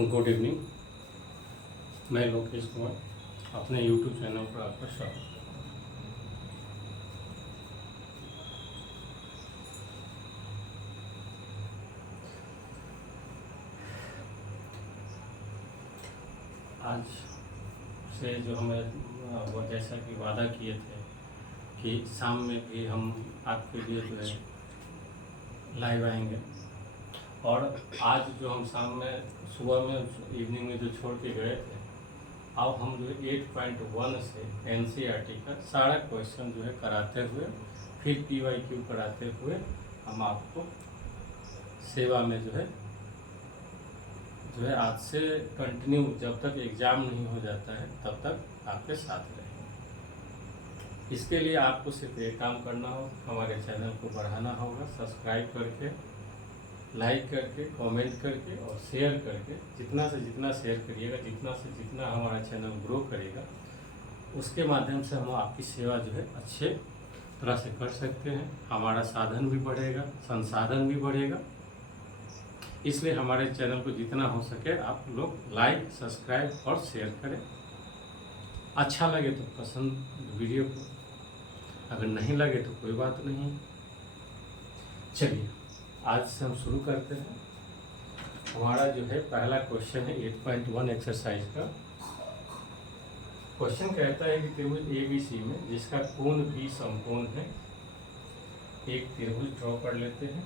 Good evening. मैं लोकेश कुमार अपने YouTube channel पर आपका स्वागत करता हूँ। आज से जो हमें वो जैसा कि वादा किए थे कि शाम में भी हम आपके लिए जो है लाइव आएंगे, और आज जो हम शाम में सुबह में इवनिंग में जो छोड़ के गए थे, अब हम जो है 8.1 से NCERT का सारा क्वेश्चन जो है कराते हुए फिर PYQ कराते हुए हम आपको सेवा में जो है आज से कंटिन्यू जब तक एग्ज़ाम नहीं हो जाता है तब तक आपके साथ रहेंगे। इसके लिए आपको सिर्फ एक काम करना हो, हमारे चैनल को बढ़ाना होगा, सब्सक्राइब करके, लाइक करके, कमेंट करके और शेयर करके। जितना से जितना शेयर करिएगा, जितना से जितना हमारा चैनल ग्रो करेगा, उसके माध्यम से हम आपकी सेवा जो है अच्छे तरह से कर सकते हैं। हमारा साधन भी बढ़ेगा, संसाधन भी बढ़ेगा। इसलिए हमारे चैनल को जितना हो सके आप लोग लाइक, सब्सक्राइब और शेयर करें। अच्छा लगे तो पसंद वीडियो को, अगर नहीं लगे तो कोई बात नहीं। चलिए आज से हम शुरू करते हैं। हमारा जो है पहला क्वेश्चन है 8.1 एक्सरसाइज का। क्वेश्चन कहता है कि त्रिभुज ABC में जिसका कोण B समकोण है, एक त्रिभुज ड्रॉ कर लेते हैं।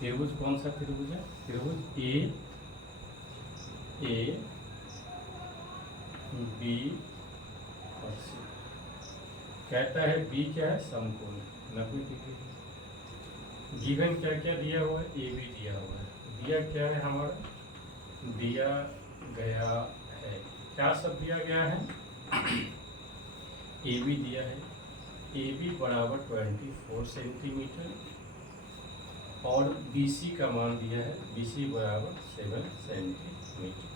त्रिभुज कौन सा त्रिभुज है? त्रिभुज A B और C। कहता है B क्या है? समकोण 90 डिग्री। गिवन क्या क्या दिया हुआ है? AB दिया हुआ है। दिया क्या है हमारा? दिया गया है, क्या सब दिया गया है? AB दिया है। AB बराबर 24 सेंटीमीटर और BC का मान दिया है, BC बराबर 7 सेंटीमीटर।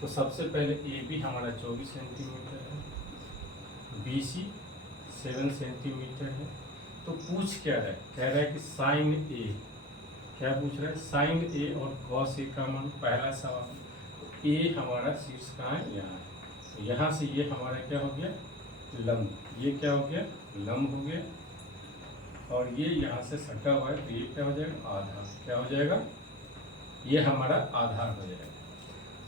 तो सबसे पहले AB हमारा 24 सेंटीमीटर है, BC 7 सेंटीमीटर है। तो पूछ क्या है? कह रहा है कि साइन A, क्या पूछ रहा है? साइन A और कॉस A का मान। पहला सवाल, A हमारा शीर्ष कहाँ है? यहाँ है। तो यहाँ से ये हमारा क्या हो गया? लंब। ये क्या हो गया? लंब हो गया। और ये यहाँ से सटा हुआ है, तो ये क्या हो जाएगा? आधार। क्या हो जाएगा? ये हमारा आधार हो जाएगा।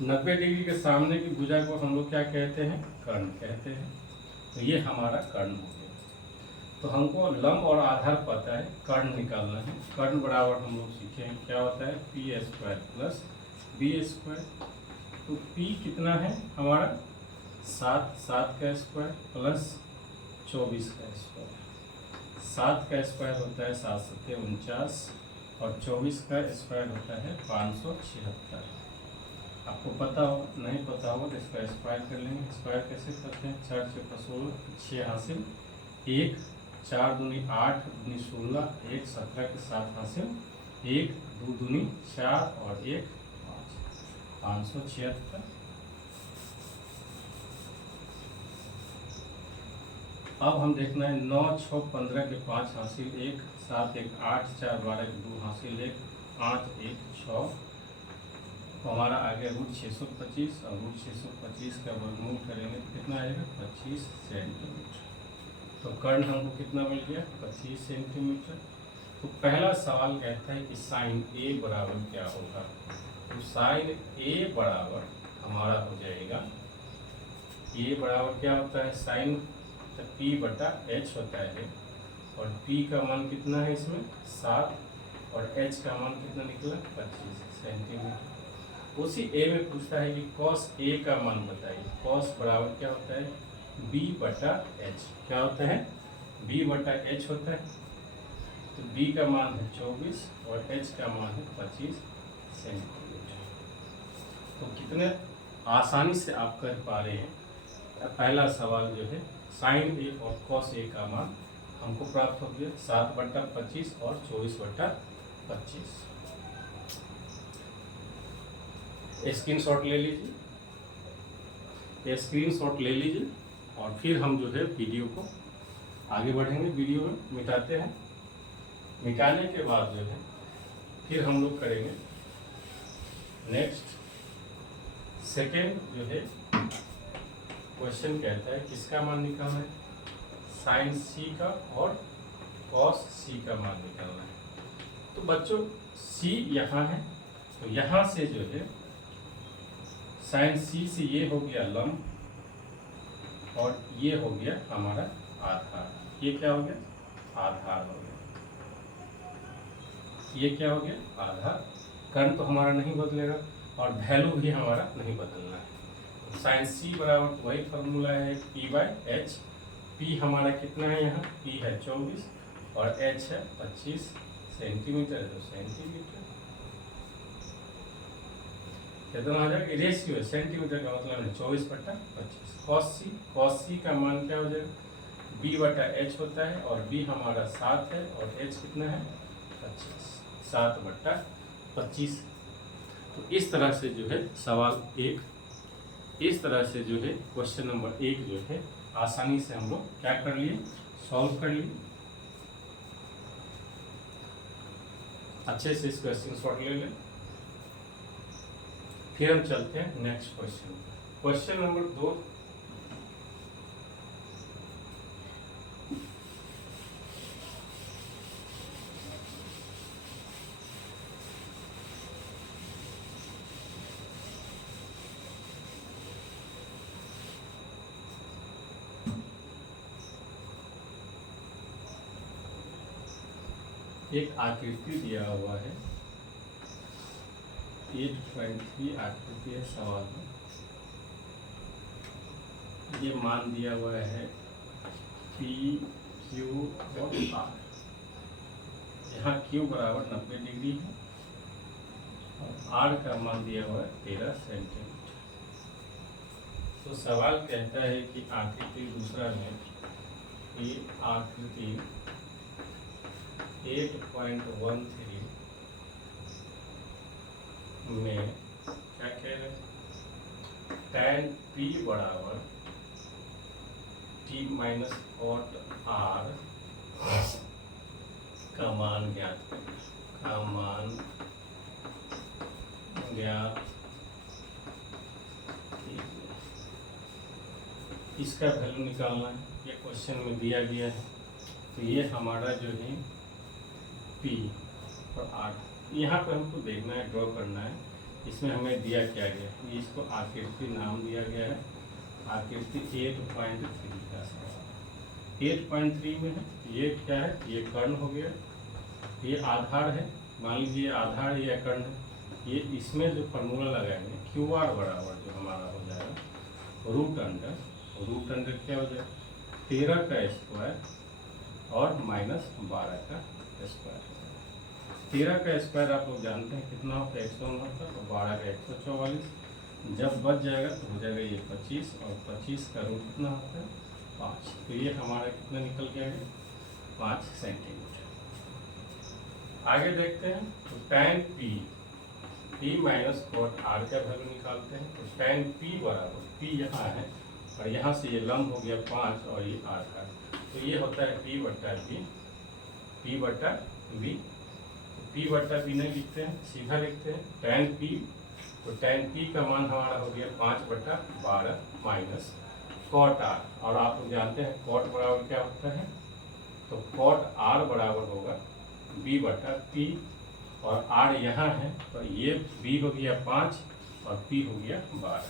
90 डिग्री के सामने की भुजा को हम लोग क्या कहते हैं? कर्ण कहते हैं। तो ये हमारा कर्ण हो गया। तो हमको लंब और आधार पता है, कर्ण निकालना है। कर्ण बराबर हम लोग सीखे हैं क्या होता है? P² plus B²। तो P कितना है हमारा? 7 का स्क्वायर प्लस 24 का स्क्वायर। 7 का स्क्वायर होता है 7 सत्ते 49 और 24 का स्क्वायर होता है 576। आपको पता हो, नहीं पता हो तो इसका स्क्वायर कर लेंगे। स्क्वायर कैसे करते हैं? 4 6 16, 6 हासिल 1, 4 दूनी 8 दूनी 16, 1 17 के 7 हासिल 1, 2 दूनी 4 और 1 5, 576। अब हम देखना है 9 6 15 के 5 हासिल 1, 7 1 8, 4 12 के 2 हासिल 1, 5 1 6। तो हमारा आ गया रूट 625 और रूट 625 का वर्गमूल करेंगे तो कितना आएगा? 25 सेंटीमीटर। तो कर्ण हमको कितना मिल गया? 25 सेंटीमीटर। तो पहला सवाल कहता है कि साइन A बराबर क्या होगा? तो साइन A बराबर हमारा हो जाएगा, A बराबर क्या होता है? साइन P/H होता है। और P का मान कितना है इसमें? 7 और H का मान कितना निकला? 25 सेंटीमीटर। उसी A में पूछता है कि cos A का मान बताइए। cos बराबर क्या होता है? B/H। क्या होता है? B/H होता है। तो B का मान है 24 और H का मान है 25 सेंटीमीटर। तो कितने आसानी से आप कर पा रहे हैं। पहला सवाल जो है साइन A और cos A का मान हमको प्राप्त हो गया 7/25 और 24/25। स्क्रीनशॉट ले लीजिए, स्क्रीनशॉट ले लीजिए और फिर हम जो है वीडियो को आगे बढ़ेंगे। वीडियो में मिटाते हैं। मिटाने के बाद जो है फिर हम लोग करेंगे नेक्स्ट सेकेंड जो है क्वेश्चन कहता है किसका मान निकालना है, साइन सी का और कॉस सी का मान निकालना है। तो बच्चों सी यहाँ है, तो यहाँ से जो है साइन सी से ये हो गया लंब और ये हो गया हमारा आधार। ये क्या हो गया, आधार हो गया। ये क्या हो गया, आधार। कर्ण तो हमारा नहीं बदलेगा और वैल्यू भी हमारा नहीं बदलना है। साइन सी बराबर तो वही फॉर्मूला है पी बाई एच। पी हमारा कितना है, यहाँ पी है 24 और एच है 25 सेंटीमीटर है, तो सेंटीमीटर कितना आ जाएगा, रेशियो है सेंटीमीटर का मतलब है 24/25। कॉस सी का मान क्या हो जाएगा, b/h होता है और b हमारा 7 है और h कितना है 25, 7/25। तो इस तरह से जो है सवाल एक, इस तरह से जो है क्वेश्चन नंबर 1 जो है आसानी से हम लोग क्या कर लिए, सॉल्व कर लिए। अच्छे से इस क्वेश्चन शॉर्ट ले लें, फिर हम चलते हैं नेक्स्ट क्वेश्चन। क्वेश्चन नंबर 2, एक आकृति दिया हुआ है, 8.3 आकृति है सवाल में। ये मान दिया हुआ है P, Q और R। यहाँ Q बराबर 90 डिग्री है और R का मान दिया हुआ है 13 सेंटीमीटर। तो सवाल कहता है कि आकृति दूसरा में ये आकृति 8.13 में क्या कह रहे हैं, tan P बराबर T माइनस कॉट R का मान ज्ञात करना, का मान ज्ञात, इसका वैल्यू निकालना है। ये क्वेश्चन में दिया गया है। तो ये हमारा जो है P और R, यहाँ पर हमको देखना है, ड्रॉ करना है। इसमें हमें दिया क्या गया है, इसको आकृति नाम दिया गया है, आकृति 8.3 का सवाल। 8.3 में है, ये क्या है, ये कर्ण हो गया, ये आधार है, मान लीजिए आधार या कर्ण है। ये इसमें जो फार्मूला लगाएंगे QR बराबर जो हमारा हो जाएगा रूट अंडर क्या हो जाएगा 13 का स्क्वायर और माइनस 12 का स्क्वायर। 13 का स्क्वायर आप लोग जानते हैं कितना होता है 169 और 12 का 144। जब बच जाएगा तो हो जाएगा ये 25 और 25 का रूट कितना होता है 5। तो ये हमारा कितना निकल के आएगा 5 सेंटीमीटर। आगे देखते हैं तो tan P minus cot R का वैल्यू निकालते हैं। तो tan P बराबर P यहाँ है और यहाँ से ये लंब हो गया 5 और ये आधार, तो ये होता है P बट्टा V। P बट्टा V नहीं लिखते हैं, सीधा लिखते हैं tan P। तो tan P का मान हमारा हो गया 5/12 माइनस कॉट R, और आप लोग जानते हैं कॉट बराबर क्या होता है, तो कॉट R बराबर होगा B/P और R यहाँ है तो ये B हो गया 5 और P हो गया 12।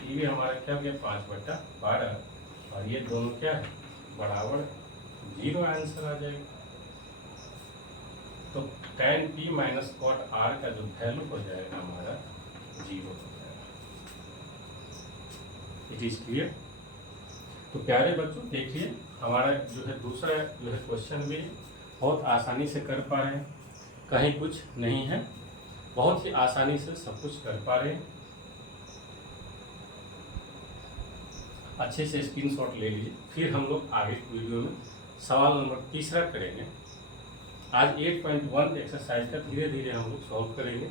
ये भी हमारा क्या हो गया 5/12 और ये दोनों क्या है बराबर, 0 आंसर आ जाएगा। तो tan P minus cot R का जो वैल्यू हो जाएगा हमारा 0 हो जाएगा। It is clear. तो प्यारे बच्चों देखिए हमारा जो है दूसरा जो है क्वेश्चन भी बहुत आसानी से कर पा रहे हैं, कहीं कुछ नहीं है, बहुत ही आसानी से सब कुछ कर पा रहे हैं। अच्छे से स्क्रीनशॉट ले लीजिए, फिर हम लोग आगे वीडियो में सवाल नंबर 3 करेंगे। आज 8.1 एक्सरसाइज का धीरे धीरे हम लोग सॉल्व करेंगे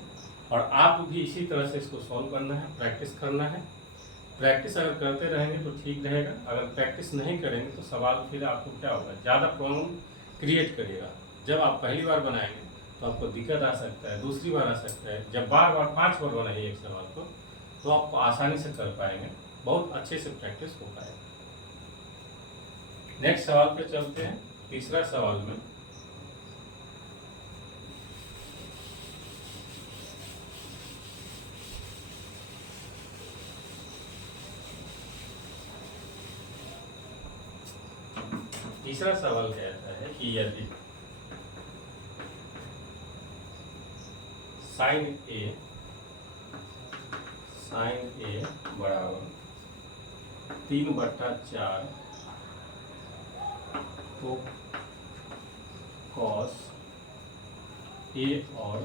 और आप भी इसी तरह से इसको सॉल्व करना है, प्रैक्टिस करना है। प्रैक्टिस अगर करते रहेंगे तो ठीक रहेगा, अगर प्रैक्टिस नहीं करेंगे तो सवाल फिर आपको क्या होगा, ज़्यादा प्रॉब्लम क्रिएट करेगा। जब आप पहली बार बनाएंगे तो तो आपको दिक्कत आ सकता है, दूसरी बार आ सकता है। जब बार बार 5 बार बनाइए एक सवाल को तो आप आसानी से कर पाएंगे, बहुत अच्छे से प्रैक्टिस हो पाएगा। नेक्स्ट सवाल पे चलते हैं। तीसरा सवाल में कहता है कि यदि साइन ए बराबर 3/4 तो कॉस ए और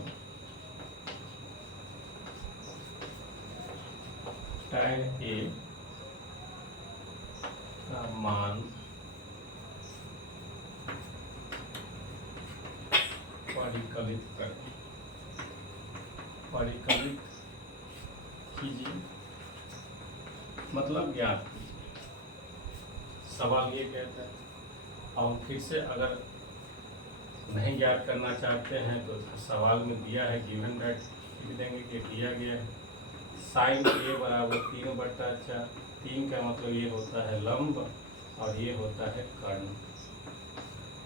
tan ए का मान परिकलित कीजिए, मतलब ज्ञात कीजिए। सवाल ये कहता है, और फिर से अगर नहीं ज्ञात करना चाहते हैं तो सवाल में दिया है, गिवन दैट लिख देंगे कि दिया गया है साइन ए बराबर 3/4। 3 का मतलब ये होता है लंब और ये होता है कर्ण।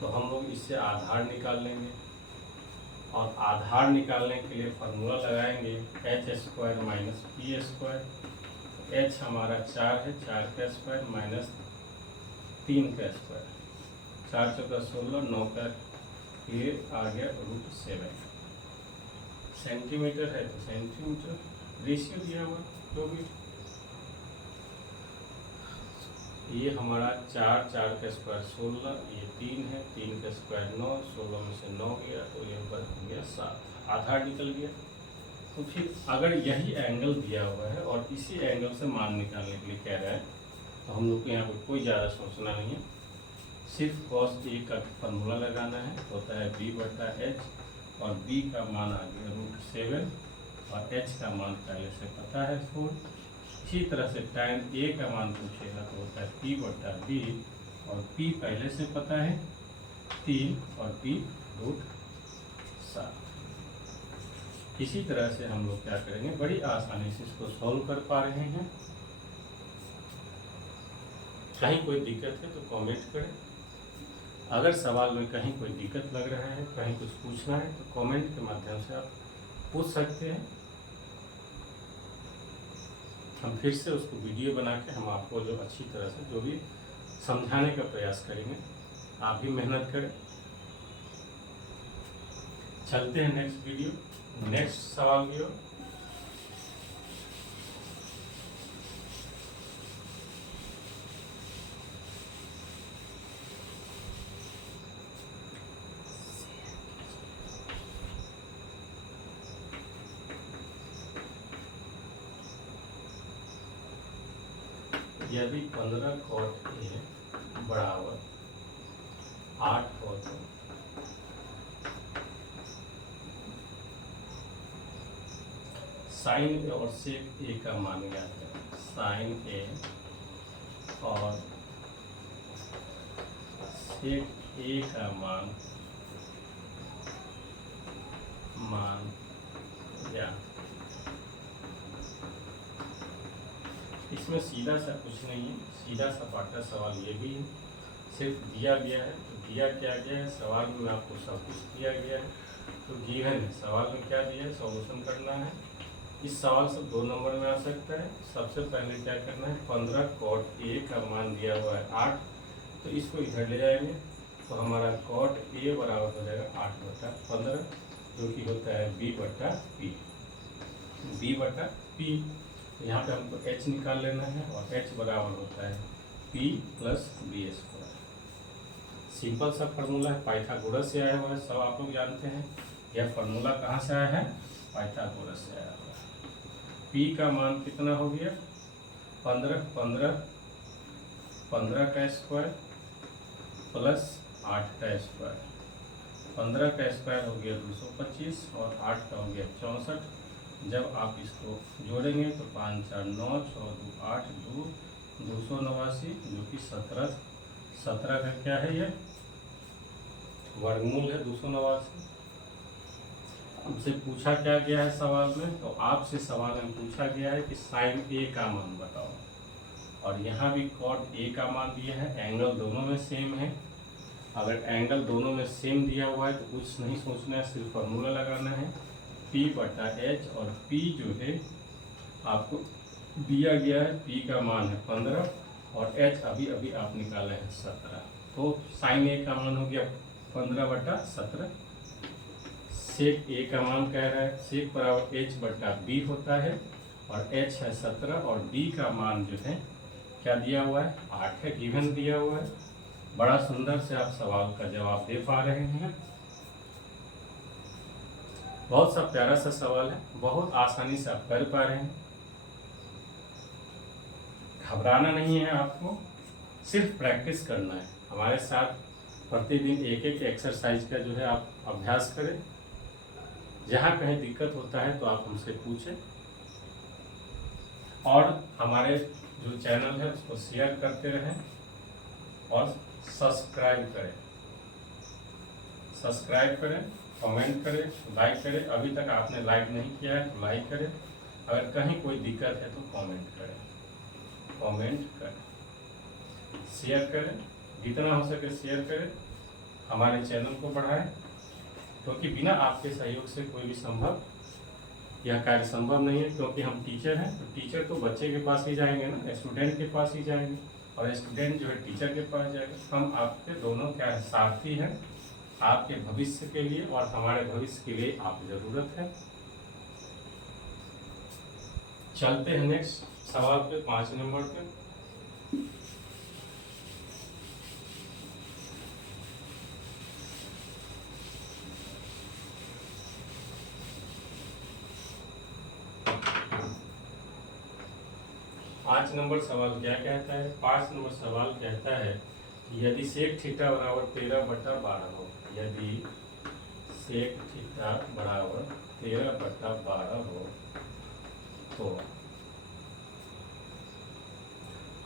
तो हम लोग इससे आधार निकाल लेंगे, और आधार निकालने के लिए फॉर्मूला लगाएंगे h² - p²। h हमारा 4 है, 4 का स्क्वायर माइनस 3 का स्क्वायर, 4 × 16, 9 का ये आ गया √7। सेंटीमीटर है तो सेंटीमीटर, रेशियो दिया हुआ जो भी। ये हमारा 4 का स्क्वायर 16, ये 3 है, 3 का स्क्वायर 9, 16 में से 9 गया तो ये ऊपर हो गया 7, आधार निकल गया। तो फिर अगर यही एंगल दिया हुआ है और इसी एंगल से मान निकालने के लिए कह रहा है तो हम लोग को यहाँ पर कोई ज़्यादा सोचना नहीं है, सिर्फ cos A का फॉर्मूला लगाना है, होता है b/h, और b का मान आ गया √7 और h का मान पहले से पता है 4। इसी तरह से tan A का मान पूछेगा तो होता है p/b, और p पहले से पता है 3 और p √7। इसी तरह से हम लोग क्या करेंगे, बड़ी आसानी से इसको सॉल्व कर पा रहे हैं। कहीं कोई दिक्कत है तो कमेंट करें। अगर सवाल में कहीं कोई दिक्कत लग रहा है, कहीं कुछ पूछना है तो कमेंट के माध्यम से आप पूछ सकते हैं। हम फिर से उसको वीडियो बना के हम आपको जो अच्छी तरह से जो भी समझाने का प्रयास करेंगे, आप भी मेहनत करें। चलते हैं नेक्स्ट वीडियो, नेक्स्ट सवाल की ओर। यदि 15 cot A बराबर 8 हो तो साइन और सेक ए का मान ज्ञात है। साइन ए और सेक ए का मान ज्ञात। इसमें सीधा सा कुछ नहीं है, सीधा सा पाटा सवाल ये भी है, सिर्फ दिया गया है। तो दिया क्या गया है, सवाल में आपको सब कुछ दिया गया है, तो गिवन है। सवाल में क्या दिया है, सॉल्यूशन करना है। इस सवाल से 2 नंबर में आ सकता है। सबसे पहले क्या करना है, 15 cot A का मान दिया हुआ है 8, तो इसको इधर ले जाएंगे तो हमारा cot A बराबर हो जाएगा 8/15, जो कि होता है b/p। b/p यहाँ पे हमको h निकाल लेना है, और h बराबर होता है p + b²। सिंपल सा फार्मूला है, पाइथागोरस से आया हुआ है, सब आप लोग जानते हैं। यह फार्मूला कहाँ से आया है, पाइथागोरस से आया हुआ है। p का मान कितना हो गया, 15 का स्क्वायर प्लस 8 का स्क्वायर। 15 का स्क्वायर हो गया 225 और 8 का हो गया 64। जब आप इसको जोड़ेंगे तो 5 × 4 = 9, 6 × 2 = 8, 289, जो कि 17 का क्या है, ये वर्गमूल है 289। हमसे पूछा क्या गया है सवाल में, तो आपसे सवाल में पूछा गया है कि साइन ए का मान बताओ, और यहाँ भी कॉट ए का मान दिया है। एंगल दोनों में सेम है। अगर एंगल दोनों में सेम दिया हुआ है तो कुछ नहीं सोचना है, सिर्फ फार्मूला लगाना है P बटा H, और P जो है आपको दिया गया है, P का मान है 15 और H अभी अभी आप निकाले हैं 17। तो साइन ए का मान हो गया 15 बटा 17। सेक ए का मान कह रहा है, सेक बराबर H बटा B होता है, और H है 17 और B का मान जो है क्या दिया हुआ है, 8 है, गिवन दिया हुआ है। बड़ा सुंदर से आप सवाल का जवाब दे पा रहे हैं। बहुत सा प्यारा सा सवाल है, बहुत आसानी से आप कर पा रहे हैं। घबराना नहीं है आपको, सिर्फ प्रैक्टिस करना है। हमारे साथ प्रतिदिन एक एक एक्सरसाइज का जो है आप अभ्यास करें। जहाँ कहीं दिक्कत होता है तो आप हमसे पूछें, और हमारे जो चैनल है उसको शेयर करते रहें और सब्सक्राइब करें, कमेंट करें, लाइक करें। अभी तक आपने लाइक नहीं किया है तो लाइक करें। अगर कहीं कोई दिक्कत है तो कमेंट करें, शेयर करें, जितना हो सके शेयर करें, हमारे चैनल को बढ़ाएं, क्योंकि बिना आपके सहयोग से कोई भी यह कार्य संभव नहीं है। क्योंकि हम टीचर हैं, तो टीचर तो बच्चे के पास ही जाएंगे ना, स्टूडेंट के पास ही जाएंगे, और स्टूडेंट जो है टीचर के पास जाएगा। हम आपके दोनों क्या है, साथी हैं, आपके भविष्य के लिए और हमारे भविष्य के लिए आप जरूरत है। चलते हैं नेक्स्ट सवाल पे, 5 नंबर पे। पाँच नंबर सवाल क्या कहता है? 5 नंबर सवाल कहता है कि यदि सेक थीटा बराबर 13/12 हो, यदि सेक थीटा बराबर 13/12 हो तो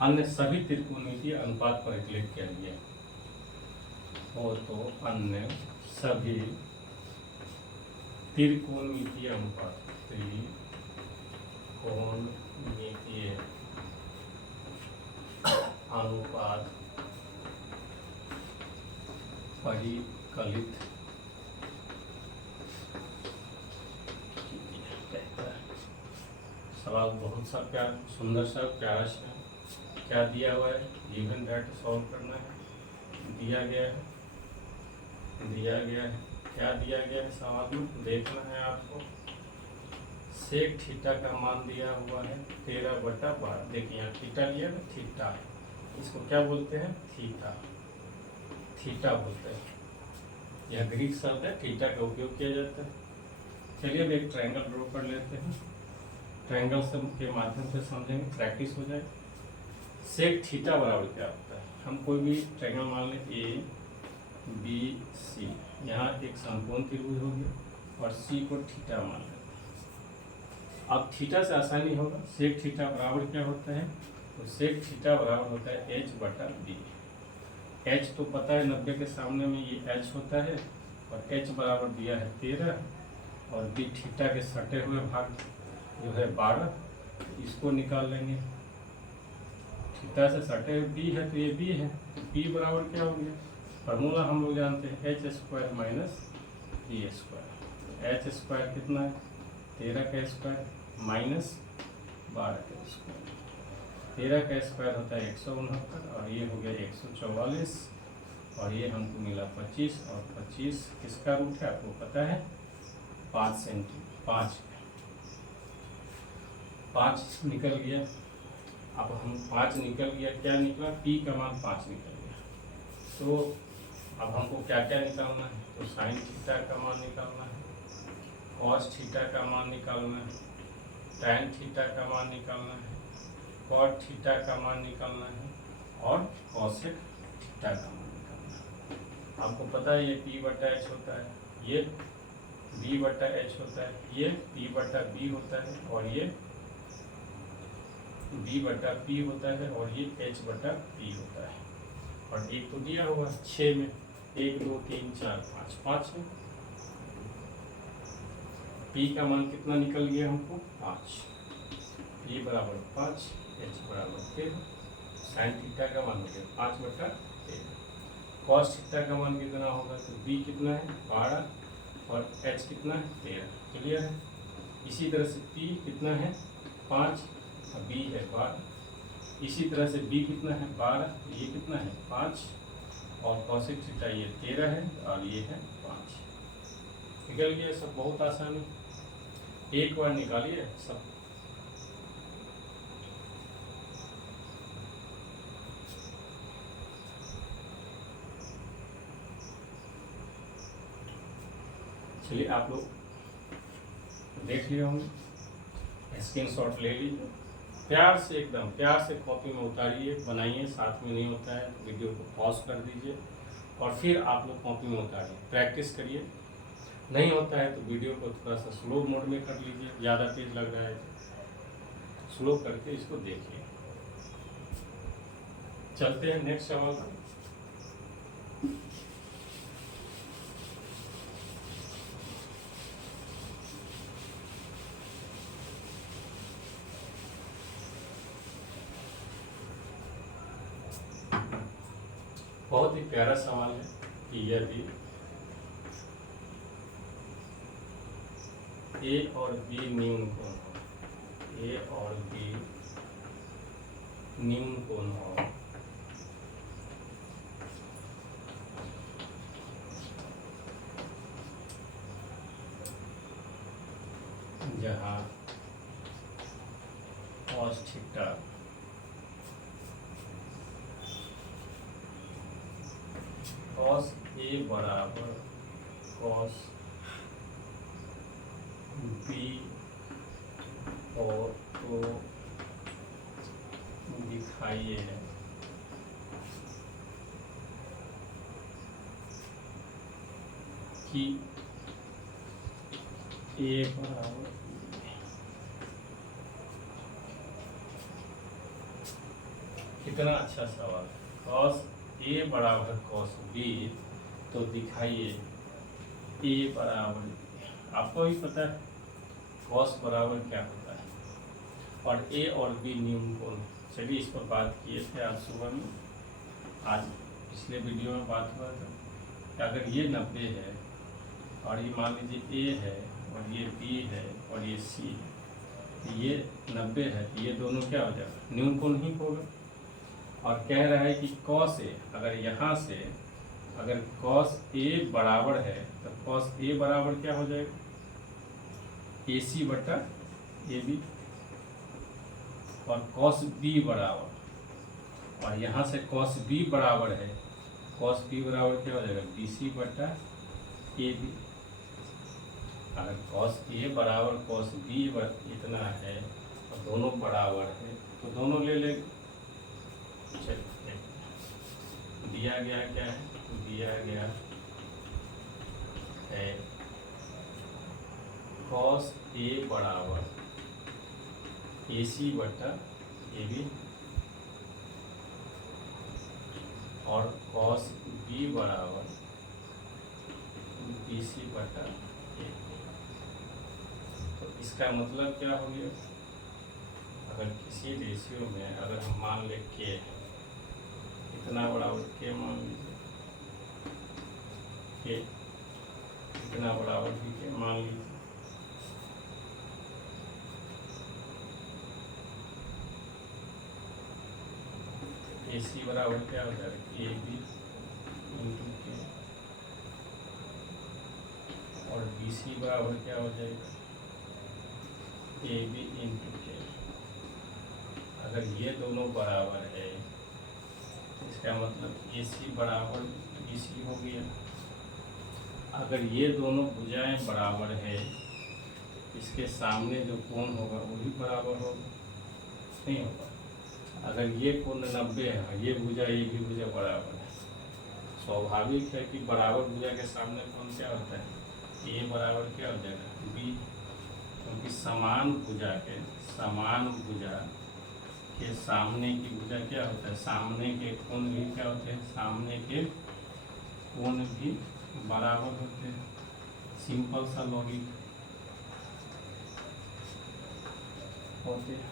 अन्य सभी त्रिकोणमितीय अनुपात परिकलित करिए। हो तो अन्य सभी त्रिकोणमितीय अनुपात परिकलित कहता है। सवाल बहुत सा सुंदर सा प्यारा सा, क्या दिया हुआ है, गिवन दैट सॉल्व करना है। दिया गया है क्या दिया गया है सवाल में, देखना है आपको। सेक थीटा का मान दिया हुआ है 13/12। देखिए यहाँ थीटा लिया ना, थीटा, इसको क्या बोलते हैं, थीटा बोलते हैं। यह ग्रीक शब्द है, थीटा का उपयोग किया जाता है। चलिए अब एक ट्रायंगल ड्रॉ कर लेते हैं। ट्रायंगल के माध्यम से समझेंगे, प्रैक्टिस हो जाए। सेक थीटा बराबर क्या होता है, हम कोई भी ट्रायंगल मान लें, ABC, यहाँ एक समकोण त्रिभुज हो गया और C को थीटा मान लेते हैं। अब थीटा से आसानी होगा, सेक थीटा बराबर क्या होता है, तो सेक थीटा बराबर होता है H/B। H तो पता है 90 के सामने में ये H होता है, और H बराबर दिया है 13, और B थीटा के सटे हुए भाग जो है 12, इसको निकाल लेंगे। थीटा से सटे B है तो ये B है, तो B बराबर क्या हो गया, फार्मूला हम लोग जानते हैं, H² - E²। H² कितना है, 13 का स्क्वायर माइनस 12 का स्क्वायर। 13 का स्क्वायर होता है 169, और ये हो गया 144, और ये हमको मिला 25, और 25 किसका रूट है आपको पता है, 5 निकल गया। अब हम 5 निकल गया, क्या निकला, P का मान 5 निकल गया। तो अब हमको क्या क्या निकालना है, तो साइन थीटा का मान निकालना है, कॉस थीटा का मान निकालना है, टैन थीटा का मान निकालना है, कॉट थीटा का मान निकालना है, और कॉसेक थीटा का मान निकालना है। आपको पता है ये P/H होता है, ये B/H होता है, ये P/B होता है, और ये B/P होता है, और ये H/P होता है। और एक तो दिया हुआ 6 में 1 2 3 4 5 5 है। पी का मान कितना निकल गया हमको 5, पी बराबर 5, एच बराबर 13, साइन थीटा का मान हो गया 5/13, कॉस थीटा का मान कितना होगा, तो बी कितना है 12 और एच कितना है 13, क्लियर है। इसी तरह से पी कितना है 5 और बी है 12, इसी तरह से बी कितना है 12, ये कितना है 5 और कॉसेक थीटा ये 13 है और ये है 5, निकल गया सब, बहुत आसानी, एक बार निकालिए सब। चलिए आप लोग देख लिए होंगे, स्क्रीनशॉट ले लीजिए, प्यार से एकदम प्यार से कॉपी में उतारिए, बनाइए, साथ में नहीं होता है तो वीडियो को पॉज कर दीजिए और फिर आप लोग कॉपी में उतारिए, प्रैक्टिस करिए। नहीं होता है तो वीडियो को थोड़ा सा स्लो मोड में कर लीजिए, ज़्यादा तेज लग रहा है तो स्लो करके इसको देखिए। चलते हैं नेक्स्ट सवाल पर। बहुत ही प्यारा सवाल है कि यदि ए और बी न्यून कोण हो, ए और बी न्यून कोण हो, जहाँ कॉस थीटा कॉस ए बराबर कॉस बी और तो दिखाइए कि ए बराबर, कितना अच्छा सवाल, कॉस ए बराबर कॉस बी तो दिखाइए ए बराबर, आपको भी पता है कॉस बराबर क्या होता है, और ए और बी न्यून कोण। चलिए इस पर बात किए थे आज सुबह में, आज पिछले वीडियो में बात हुआ था कि अगर ये 90 है और ये मान लीजिए ए है और ये बी है और ये सी है, तो ये 90 है तो ये दोनों क्या हो जाएगा, न्यून कोण ही होगा। और कह रहा है कि कॉस ए, अगर यहाँ से अगर कॉस ए बराबर है तो कॉस ए बराबर क्या हो जाएगा, ए सी बटा ए बी, और कॉस बी बराबर, और यहाँ से कॉस बी बराबर है, कॉस बी बराबर क्या हो जाएगा, बी सी बटा ए बी। अगर कॉस ए बराबर कॉस बी इतना है और दोनों बराबर है तो दोनों ले लेंगे। चलिए दिया गया क्या है, दिया गया है कॉस ए बराबर ए सी बटा ए बी और कॉस बी बराबर बी सी बटा ए बी। तो इसका मतलब क्या हो गया, अगर किसी रेशियो में अगर हम मान लें के इतना बराबर के, मान लीजिए के इतना बराबर भी के मान लीजिए, ए सी बराबर क्या हो जाएगा, ए बी इंटू के, और बी सी बराबर क्या हो जाएगा, ए बी इंटू के। अगर ये दोनों बराबर है इसका मतलब ए सी बराबर बी सी हो गया। अगर ये दोनों भुजाएं बराबर है इसके सामने जो कोण होगा वो भी बराबर होगा, नहीं होगा। अगर ये कोण 90 है, ये भुजा ये भी भुजा बराबर है, स्वाभाविक है कि बराबर भुजा के सामने कोण क्या होता है, ए बराबर क्या हो जाएगा, बी, क्योंकि समान भुजा के सामने की भुजा क्या होता है, सामने के कोण भी क्या होते हैं, सामने के कोण भी बराबर होते हैं। सिंपल सा लॉजिक, होती है।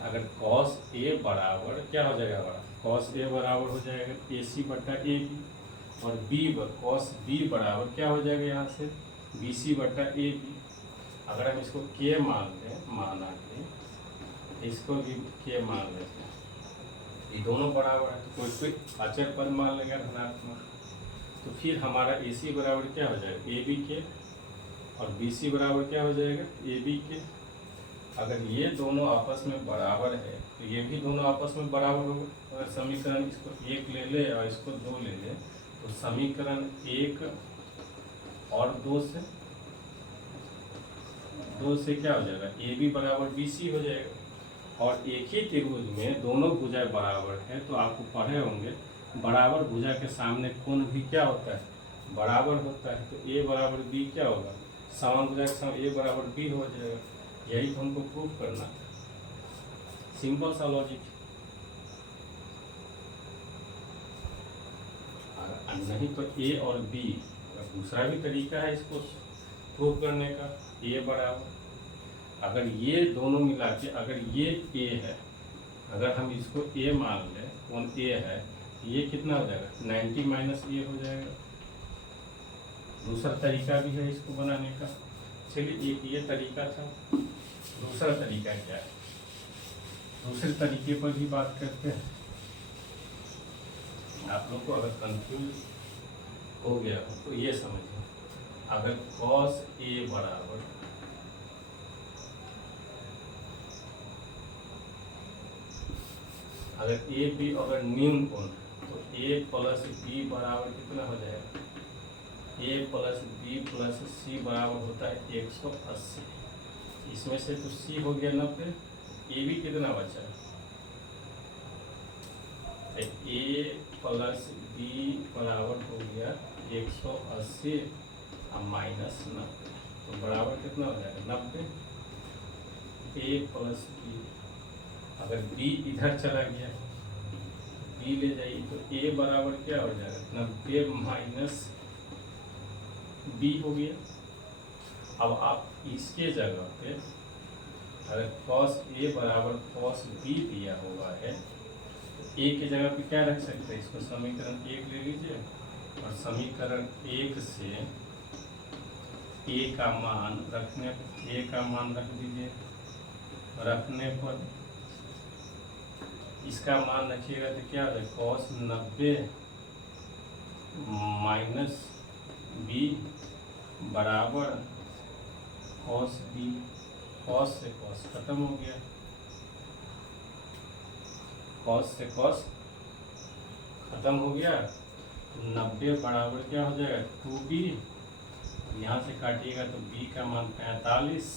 अगर cos A बराबर क्या हो जाएगा हमारा, cos A बराबर हो जाएगा AC बटा AB, और cos B बराबर क्या हो जाएगा यहाँ से BC बटा AB। अगर हम इसको K मान लें, माना के इसको भी K मान लेते हैं, ये दोनों बराबर है, तो कोई अचर पद मान लेंगे धनात्मक, तो फिर हमारा AC बराबर क्या हो जाएगा AB के, और BC बराबर क्या हो जाएगा AB के। अगर ये दोनों आपस में बराबर है तो ये भी दोनों आपस में बराबर होगा। अगर समीकरण इसको 1 ले ले और इसको 2 ले ले, तो समीकरण 1 और 2 से क्या हो जाएगा AB बराबर BC हो जाएगा। और एक ही त्रिभुज में दोनों भुजाएं बराबर है, तो आपको पढ़े होंगे बराबर भुजा के सामने कोण भी क्या होता है, बराबर होता है। तो A बराबर B क्या होगा, समान भुजा के सामने A बराबर B हो जाएगा। यही तो हमको प्रूव करना था, सिंपल सा लॉजिक। नहीं तो A और B, दूसरा भी तरीका है इसको प्रूव करने का। A बराबर, अगर ये दोनों मिला के, अगर ये A है, अगर हम इसको A मान लें, कौन A है, ये कितना हो जाएगा 90 माइनस A हो जाएगा। दूसरा तरीका भी है इसको बनाने का। चलिए एक ये तरीका था, दूसरा तरीका क्या है, दूसरे तरीके पर भी बात करते हैं। आप लोग को अगर कंफ्यूज हो गया हो तो ये समझिए, अगर cos A बराबर अगर A B अगर न्यून कोण तो A प्लस B बराबर कितना हो जाएगा, A plus B plus C बराबर होता है 180। इसमें से तो C हो गया 90, A भी कितना बचा है, A प्लस B बराबर हो गया 180 और माइनस 90, तो बराबर कितना हो जाएगा 90। A प्लस B, अगर B इधर चला गया, B ले जाइए, तो A बराबर क्या हो जाएगा 90 माइनस B हो गया। अब आप इसके जगह पे अगर cos A बराबर cos B दिया हुआ है, तो A की जगह पे क्या रख सकते हैं, इसको समीकरण 1 ले लीजिए, और समीकरण 1 से A का मान रख दीजिए। रखने पर इसका मान रखिएगा तो क्या होगा cos 90 माइनस B बराबर cos B, cos से cos खत्म हो गया, cos से cos खत्म हो गया। 90 बराबर क्या हो जाएगा 2B, यहाँ से काटिएगा तो B का मान 45।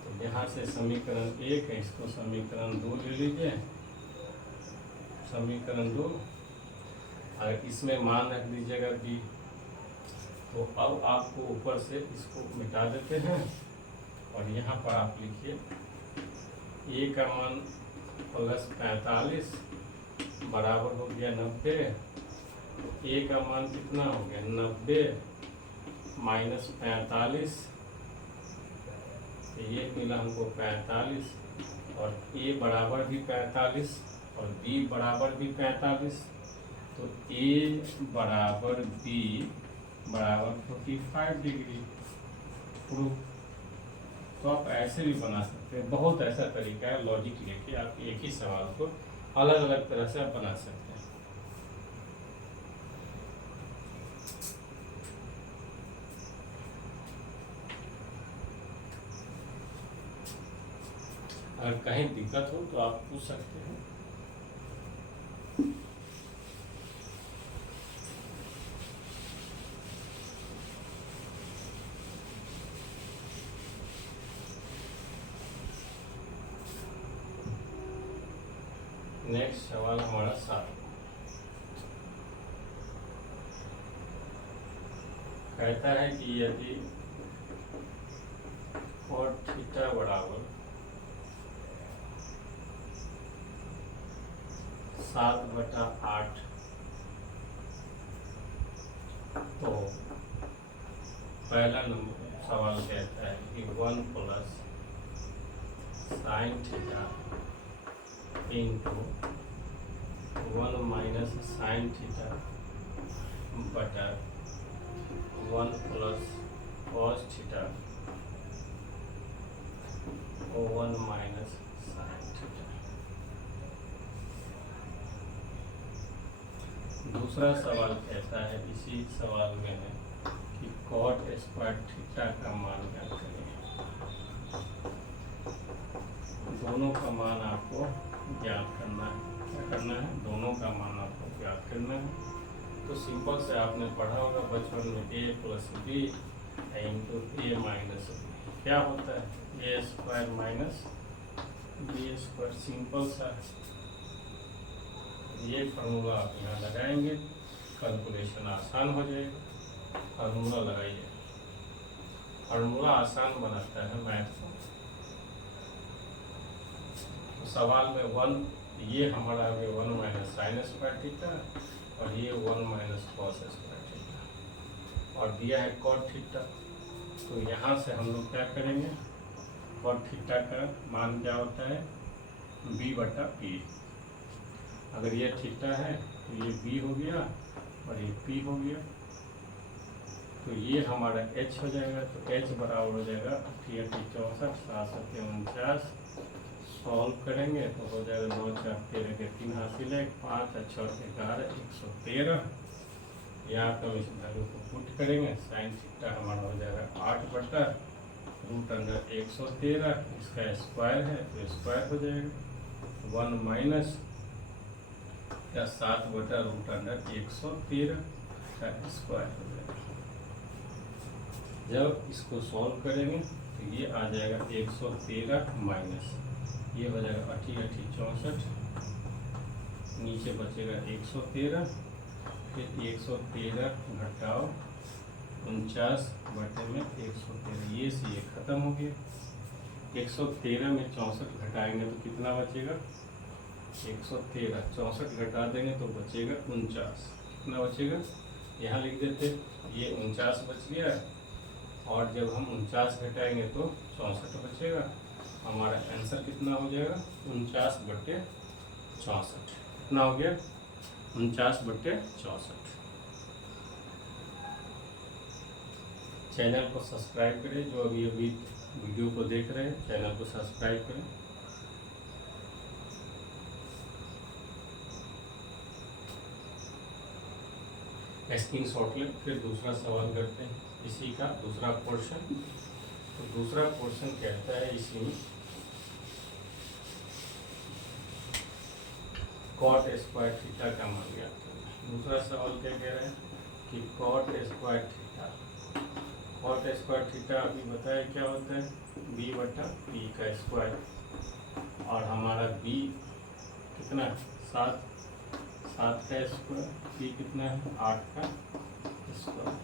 तो यहाँ से समीकरण 1 है, इसको समीकरण 2 ले लीजिए, समीकरण 2, और इसमें मान रख दीजिएगा B। तो अब आपको ऊपर से इसको मिटा देते हैं, और यहाँ पर आप लिखिए A का मान प्लस 45 बराबर हो गया 90, A का मान कितना हो गया 90 माइनस 45, तो ये मिला हमको 45, और A बराबर भी 45 और B बराबर भी 45, तो A बराबर B बराबर 45 डिग्री प्रूफ। तो आप ऐसे भी बना सकते हैं, बहुत ऐसा तरीका है, लॉजिक लेके आप एक ही सवाल को अलग अलग तरह से आप बना सकते हैं। अगर कहीं दिक्कत हो तो आप पूछ सकते हैं। नेक्स्ट सवाल हमारा 7 कहता है कि यदि cot थीटा बराबर 7/8, तो पहला नंबर सवाल कहता है कि 1 plus sine theta into 1 minus sine theta बटा 1 plus cos theta 1 minus sine theta. दूसरा सवाल कहता है, इसी सवाल में है कि कॉट स्क्वायर थीटा का मान ज्ञात करें। दोनों का मान आपको ज्ञात करना है। क्या करना है? दोनों का मान आपको ज्ञात करना है। तो सिंपल से आपने पढ़ा होगा बचपन में a plus B into A minus B क्या होता है? A square minus B square. Simple सा ये फार्मूला आप यहाँ लगाएंगे, कैलकुलेशन आसान हो जाएगा। फार्मूला लगाइए, फार्मूला आसान बनाता है मैथ को। तो सवाल में 1 ये हमारा आ गया 1 माइनस साइन स्क्वायर थीटा और ये 1 माइनस कॉस स्क्वायर थीटा और दिया है कॉट थीटा। तो यहाँ से हम लोग क्या करेंगे? कॉट थीटा का मान क्या होता है? b बटा पी। अगर ये थीटा है तो ये b हो गया और ये p हो गया। तो ये हमारा h हो जाएगा। तो h बराबर हो जाएगा 64 7 सॉल्व करेंगे तो हो जाएगा 9 4 13 के 3 हासिल है 5 और 6 11 113। यहाँ पर हम इस वैल्यू को पुट करेंगे। साइन थीटा हमारा हो जाएगा 8 बटा रूट अंडर 113। इसका स्क्वायर है तो स्क्वायर हो जाएगा 1 माइनस या 7 बटा रूट अंडर 113 का स्क्वायर हो जाएगा। जब इसको सॉल्व करेंगे तो ये आ जाएगा 113 माइनस ये हो जाएगा 80 64, नीचे बचेगा 113, फिर 113 घटाओ 49 बटे में 113, ये से ये खत्म हो गया। 113 में 64 घटाएंगे तो कितना बचेगा? 113 64 घटा देंगे तो बचेगा 49। कितना बचेगा? यहाँ लिख देते, ये 49 बच गया और जब हम 49 घटाएंगे तो 64 बचेगा। हमारा आंसर कितना हो जाएगा? 49 बटे 64। कितना हो गया? 49 बटे 64। चैनल को सब्सक्राइब करें। जो अभी वीडियो को देख रहे हैं चैनल को सब्सक्राइब करें। स्क्रीनशॉट लें। फिर दूसरा सवाल करते हैं, इसी का दूसरा पोर्शन। तो दूसरा पोर्शन कहता है इसमें कॉट स्क्वायर थीटा का मान ज्ञात करें। दूसरा सवाल क्या कह रहा है कि cot square theta. Cot square theta अभी बताया क्या होता है? b बटा पी का स्क्वायर और हमारा b कितना? 7 का स्क्वायर, पी कितना है? 8 का स्क्वायर।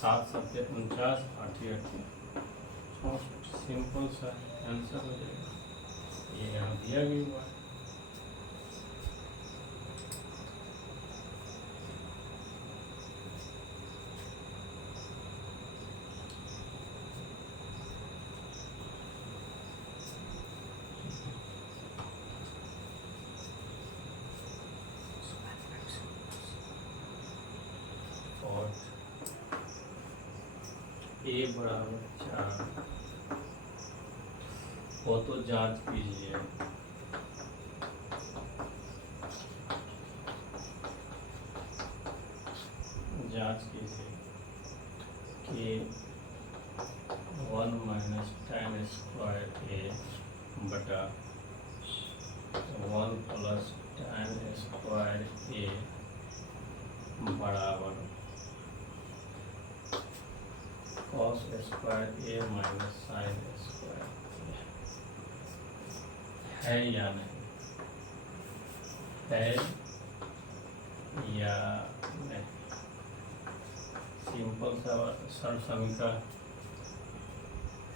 7 7 49 8 64। सिंपल सा आंसर हो जाएगा। ये यहाँ दिया भी हुआ है। ए बराबर 4 हो तो जांच कीजिए। जांच कीजिए कि 1 माइनस tan स्क्वायर ए बटा 1 प्लस tan स्क्वायर ए बराबर कॉस स्क्वायर ए माइनस साइन स्क्वायर है या नहीं? है या नहीं? सिंपल सा सर समीकरण।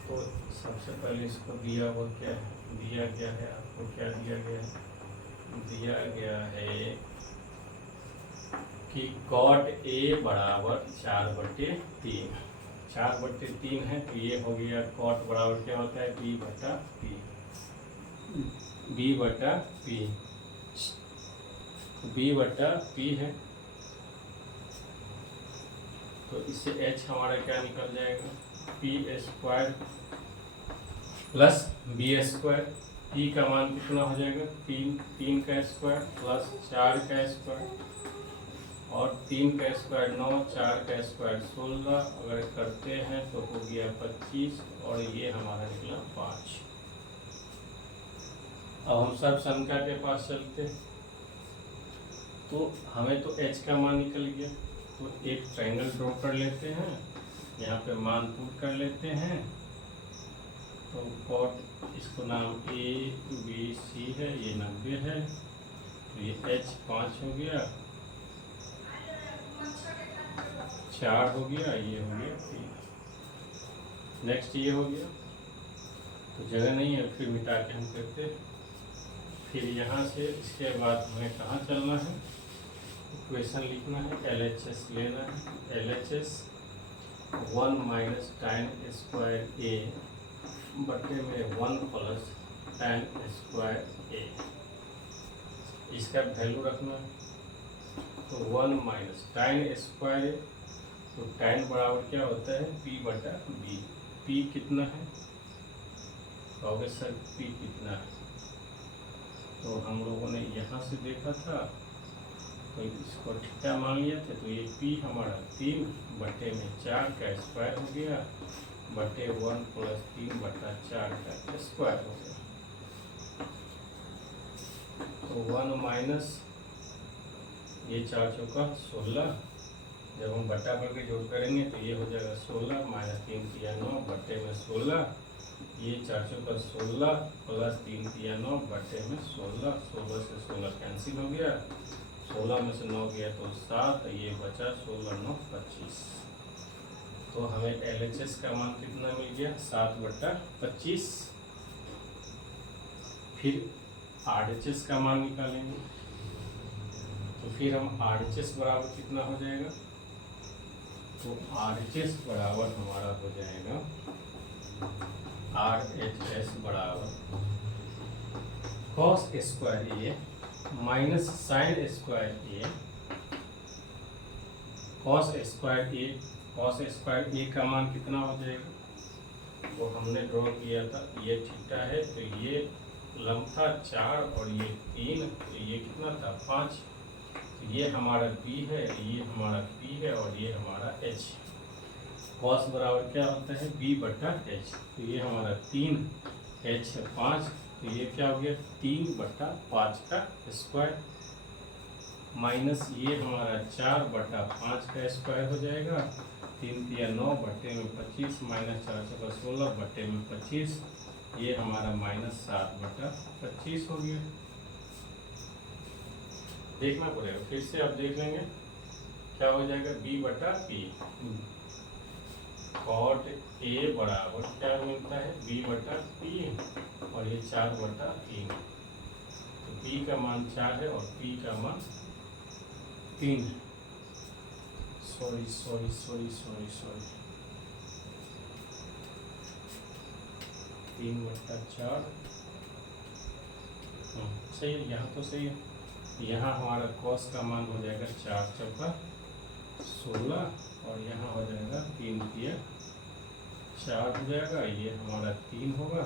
तो सबसे पहले इसको दिया हुआ क्या है? दिया गया है आपको क्या दिया गया है? दिया गया है कि कॉट ए बराबर 4/3। 4/3 है, तो ये हो गया कॉट बराबर क्या होता है बी बटा पी, बी बटा पी, बी बटा पी है, तो इससे h हमारा क्या निकल जाएगा p² प्लस b²। p का मान कितना हो जाएगा 3 का स्क्वायर प्लस 4 का स्क्वायर, और 3 का स्क्वायर 9, 4 का स्क्वायर 16, अगर करते हैं तो हो गया 25, और ये हमारा निकला 5। अब हम सब संख्या के पास चलते हैं, तो हमें तो h का मान निकल गया, तो एक ट्रायंगल ड्रॉ कर लेते हैं, यहाँ पे मान पुट कर लेते हैं। तो कॉट, इसको नाम ए बी सी है, ये 90 है, तो ये h 5 हो गया, 4 हो गया, ये हो गया 3। नेक्स्ट ये हो गया, तो जगह नहीं है, फिर मिटा के हम करते। फिर यहाँ से इसके बाद हमें कहाँ चलना है, इक्वेशन लिखना है, LHS लेना है। LHS 1 माइनस tan स्क्वायर ए बटे में 1 प्लस tan स्क्वायर ए, इसका वैल्यू रखना है। तो 1 माइनस tan स्क्वायर ए, तो tan बराबर क्या होता है p बटा b। p कितना है, कहोगे सर p कितना है, तो हम लोगों ने यहाँ से देखा था, तो इसको थीटा मान लिया था, तो ये p हमारा 3 बटे में 4 का स्क्वायर हो गया, बटे 1 प्लस 3 बटा 4 का स्क्वायर हो गया। तो 1 माइनस ये 4 चौका 16, जब हम बटा बढ़ के जोड़ करेंगे तो ये हो जाएगा 16 माइनस 3 तिया 9 बटे में 16, ये 4 चौका 16 प्लस 3 तिया 9 बटे में 16, 16 से 16 कैंसिल हो गया, 16 में से 9 गया तो 7, ये बचा 16 9 25। तो हमें LHS का मान कितना मिल गया 7/25। फिर RHS का मान निकालेंगे, तो फिर हम RHS बराबर कितना हो जाएगा, तो RHS बराबर हमारा हो जाएगा RHS बराबर cos स्क्वायर ए माइनस साइन स्क्वायर ए, cos स्क्वायर ए, cos स्क्वायर ए का मान कितना हो जाएगा, वो हमने ड्रॉ किया था, ये थीटा है, तो ये लंब था 4 और ये 3, तो ये कितना था 5, तो ये हमारा b है, ये हमारा p है, और ये हमारा h। cos बराबर क्या होता है b बटा h, तो ये हमारा 3 h 5, तो ये क्या हो गया 3/5 का स्क्वायर, माइनस ये हमारा 4/5 का स्क्वायर हो जाएगा, 3 तिया 9 बटे में 25 माइनस 4 चौका 16 बटे में 25, ये हमारा माइनस 7/25 हो गया। देखना पड़ेगा, फिर से आप देख लेंगे क्या हो जाएगा b बटा p, कॉट a बराबर क्या मिलता है b बटा p, और ये 4/3, तो p का मान 4 है और p का मान 3 है। सॉरी 3/4, सही है, यहाँ तो सही है। यहाँ हमारा cos का मान हो जाएगा 4 चौका 16, और यहाँ हो जाएगा 3 तिया 4 हो जाएगा, ये हमारा 3 होगा,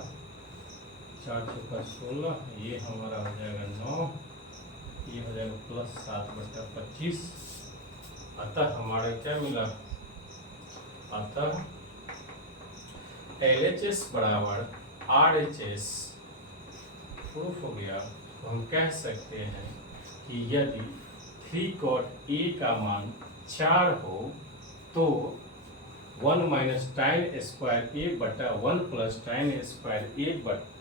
4 चौका 16, ये हमारा हो जाएगा 9, ये हो जाएगा प्लस 7/25। अतः हमारा क्या मिला, अतः LHS बराबर RHS प्रूफ हो गया। तो हम कह सकते हैं कि यदि 3 cot A का मान 4 हो तो 1 माइनस tan स्क्वायर ए बटा 1 प्लस tan स्क्वायर ए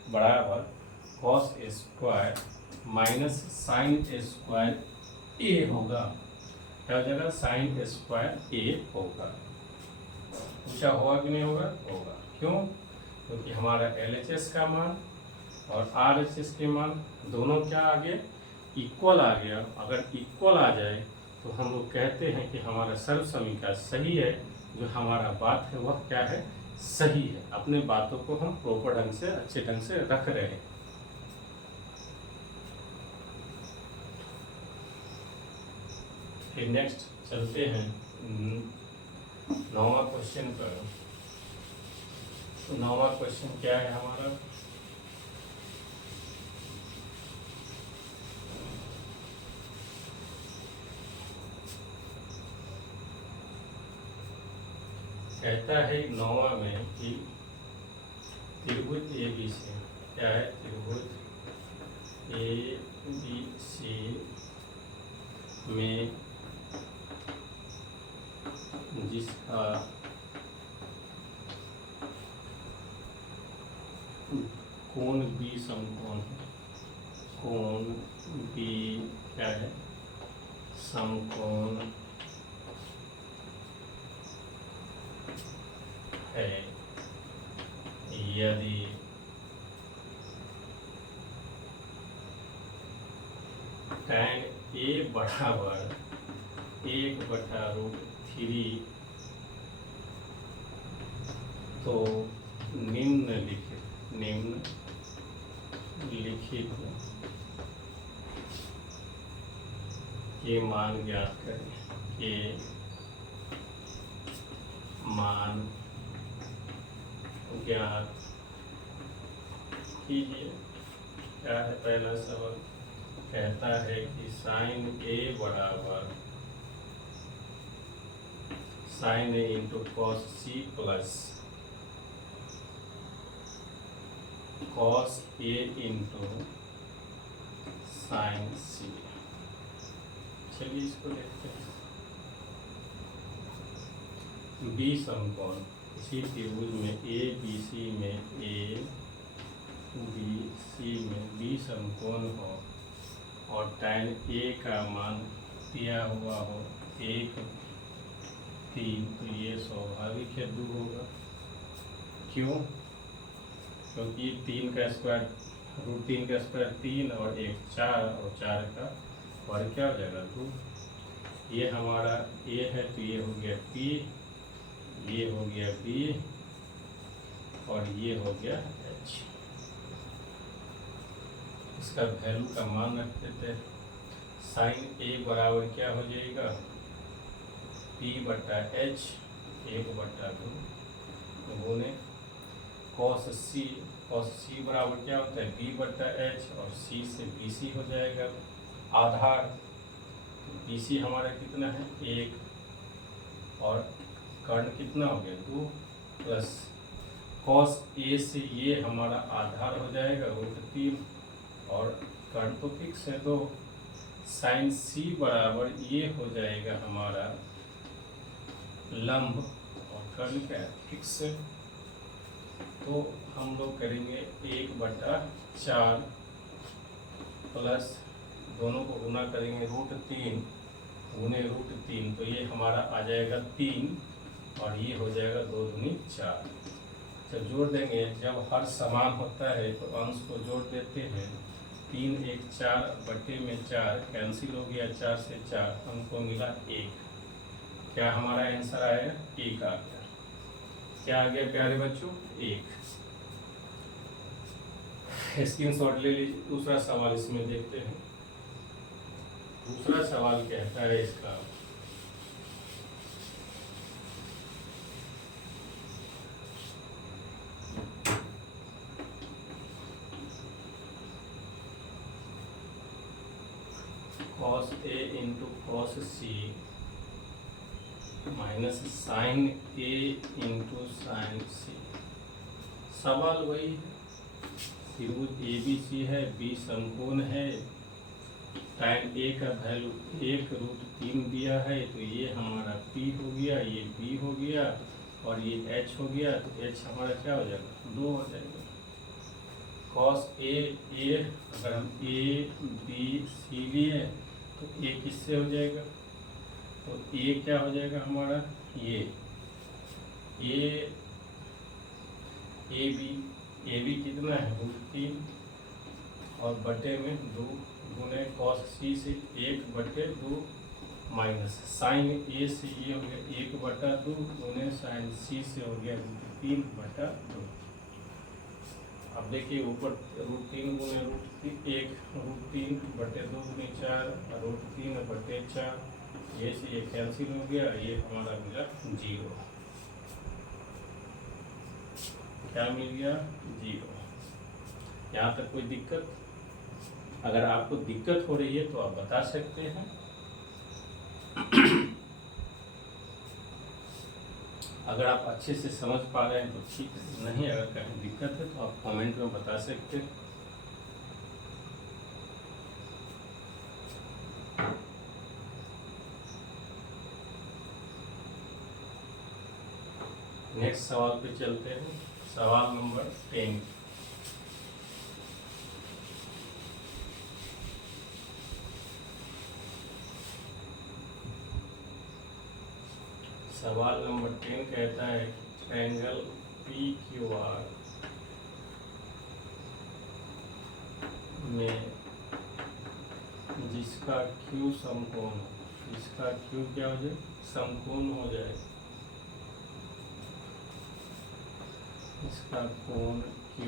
बराबर cos square minus sine square A होगा। क्या हो जाएगा, साइन स्क्वायर ए होगा। पूछा होगा कि नहीं होगा, होगा। क्यों, क्योंकि हमारा LHS का मान और RHS के मान दोनों क्या आ गए, इक्वल आ गया। अगर इक्वल आ जाए तो हम लोग कहते हैं कि हमारा सर्व समीकरण सही है, जो हमारा बात है वह क्या है, सही है, अपने बातों को हम प्रॉपर ढंग से, अच्छे ढंग से रख रहे हैं। फिर नेक्स्ट चलते हैं 9वां क्वेश्चन पर। तो 9वां क्वेश्चन क्या है हमारा, कहता है 9वां में कि त्रिभुज ABC, क्या है, त्रिभुज ABC में जिसका कोण B समकोण है, कोण B क्या है, समकोण है, यदि tan A बराबर 1/√3, तो निम्नलिखित के मान ज्ञात करें, के मान ज्ञात कीजिए। क्या है पहला सवाल, कहता है कि sin A बराबर sin A into cos C plus cos A into sin C। चलिए इसको देखते हैं। B समकोण, इसी त्रिभुज में ABC में B समकोण हो और tan A का मान दिया हुआ हो 1/3, तो ये स्वाभाविक है 2 होगा। क्यों? क्योंकि 3 का स्क्वायर √3 का स्क्वायर 3 और 1 4 और 4 का वर्ग क्या हो जाएगा 2। ये हमारा A है तो ये हो गया P, ये हो गया B और ये हो गया H। इसका वैल्यू का मान रख देते हैं। sin A बराबर क्या हो जाएगा, P/H 1/2 गुने cos C बराबर क्या होता है, B/H और C से BC हो जाएगा आधार। BC हमारा कितना है 1 और कर्ण कितना हो गया 2 प्लस cos A से ये हमारा आधार हो जाएगा √3 और कर्ण तो फिक्स है 2। sin C बराबर ये हो जाएगा हमारा लंब और कर्ण क्या है फिक्स है। तो हम लोग करेंगे 1/4 प्लस दोनों को गुना करेंगे √3 गुने √3, तो ये हमारा आ जाएगा 3 और ये हो जाएगा 2 दूनी 4। जब जोड़ देंगे, जब हर समान होता है तो अंश को जोड़ देते हैं। 3 1 4 बटे में 4 कैंसिल हो गया, 4 से 4 हमको मिला 1। क्या हमारा आंसर आया 1 आ गया। क्या आ गया प्यारे बच्चों 1। स्क्रीनशॉट ले लीजिए। दूसरा सवाल इसमें देखते हैं। दूसरा सवाल कहता है इसका, cos A into cos C minus sin A into sin C। सवाल वही है, त्रिभुज ABC है, B समकोण है, tan A का वैल्यू 1√3 दिया है, तो ये हमारा P हो गया, ये B हो गया और ये H हो गया, तो H हमारा क्या हो जाएगा 2 हो जाएगा। cos A अगर हम A B C लिए तो A किससे हो जाएगा, तो A क्या हो जाएगा हमारा ये AB कितना है √3 और बटे में 2 गुने cos C से 1/2 माइनस साइन ए से ये हो गया 1/2 गुने साइन सी से हो गया √3/2। अब देखिए ऊपर √3 गुने √1 √3/2 गुने 4 √3/4, ये से ये कैंसिल हो गया, ये हमारा मिला 0। क्या मिल गया? 0। यहाँ तक कोई दिक्कत? अगर आपको दिक्कत हो रही है तो आप बता सकते हैं। अगर आप अच्छे से समझ पा रहे हैं तो ठीक है, नहीं अगर कहीं दिक्कत है तो आप कमेंट में बता सकते हैं। नेक्स्ट सवाल पे चलते हैं, सवाल नंबर 10। सवाल नंबर 10 कहता है ट्रायंगल PQR में जिसका Q समकोण, जिसका Q क्या हो जाए? समकोण हो जाए, इसका कोण Q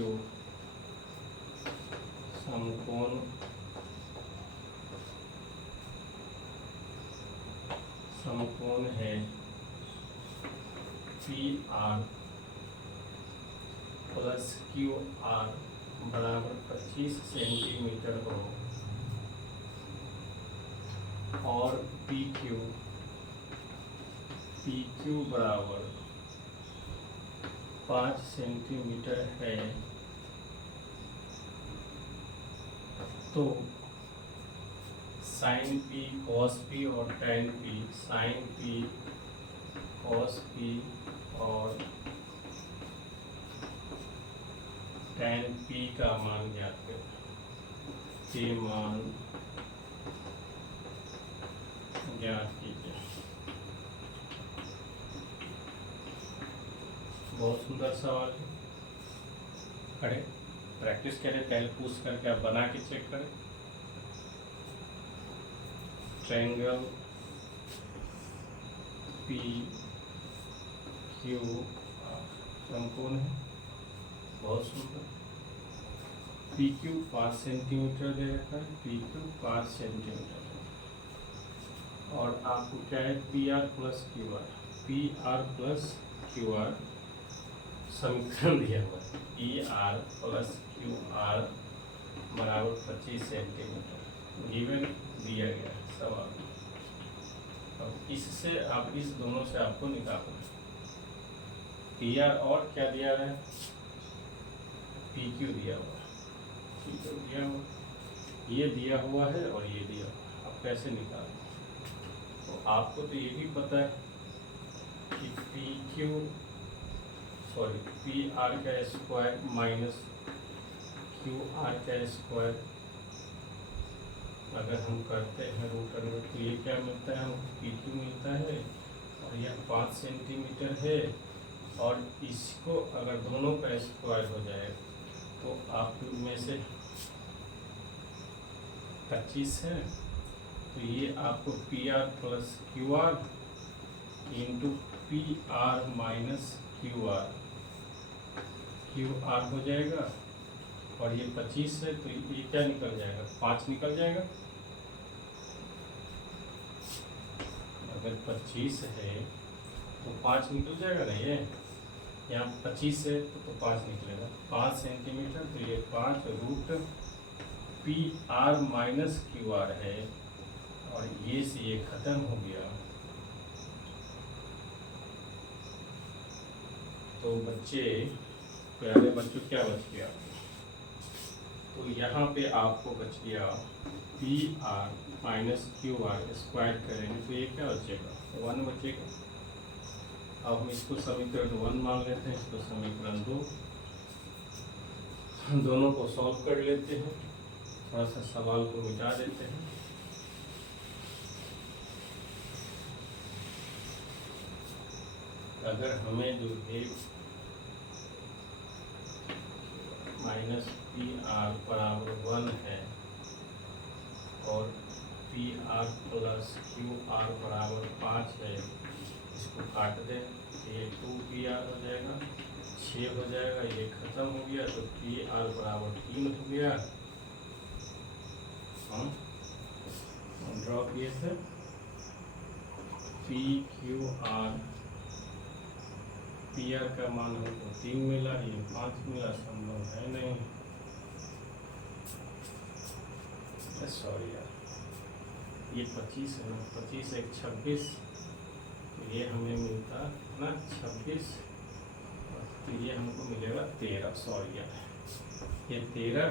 समकोण है PR प्लस QR बराबर 25 सेंटीमीटर हो और PQ बराबर 5 सेंटीमीटर है, तो साइन P cos P और tan P, sine P cos P और tan P का मान ज्ञात करें। के मान ज्ञात कीजिए। बहुत सुंदर सवाल है, करें प्रैक्टिस करें, पहले पूछ करके आप बना के चेक करें। ट्रायंगल PQ समकोण है, बहुत सुंदर। PQ 5 सेंटीमीटर दे रखा है, PQ 5 सेंटीमीटर, और आपको क्या है PR प्लस QR समीकरण दिया हुआ है। PR प्लस QR बराबर 25 सेंटीमीटर गिवन दिया गया है सवाल। अब इससे आप इस दोनों से आपको निकालना है। PR और क्या दिया है? PQ दिया हुआ है, PQ दिया हुआ, ये दिया हुआ है और ये दिया हुआ है। अब कैसे निकालें? तो आपको तो ये भी पता है कि PR का स्क्वायर माइनस QR का स्क्वायर अगर हम करते हैं रूट अंडर, तो ये क्या मिलता है? हमको PQ मिलता है और यह 5 सेंटीमीटर है, और इसको अगर दोनों का स्क्वायर हो जाए तो आप में से 25 है, तो ये आपको PR plus QR into PR minus QR हो जाएगा, और ये 25 है तो ये क्या निकल जाएगा? 5 निकल जाएगा। अगर 25 है तो 5 निकल जाएगा ना, ये यहाँ 25 है तो 5 निकलेगा। 5 सेंटीमीटर, तो ये 5 रूट PR माइनस QR है, और ये से ये खत्म हो गया। तो बच्चे, प्यारे बच्चों, क्या बच गया? तो यहाँ पे आपको बच गया PR माइनस QR स्क्वायर करेंगे तो ये क्या बचेगा? 1 बचेगा। अब हम इसको समीकरण 1 मान लेते हैं, इसको समीकरण 2, दोनों को सॉल्व कर लेते हैं, थोड़ा सा सवाल को मिटा देते हैं। अगर हमें जो है माइनस PR बराबर 1 है और P R plus Q R बराबर 5 है, इसको काट दें, ये 2 पी आर हो जाएगा, 6 हो जाएगा, ये खत्म हो गया, तो पी आर बराबर 3 हो गया। हम ड्रॉ किए थे P Q R, P R का मान हमको 3 मिला, ये 5 मिला, संभव है नहीं, सॉरी यार, ये 25 है ना, 25 एक 26, ये हमें मिलता ना 26, तो ये हमको मिलेगा 13, सॉरी यार, ये 13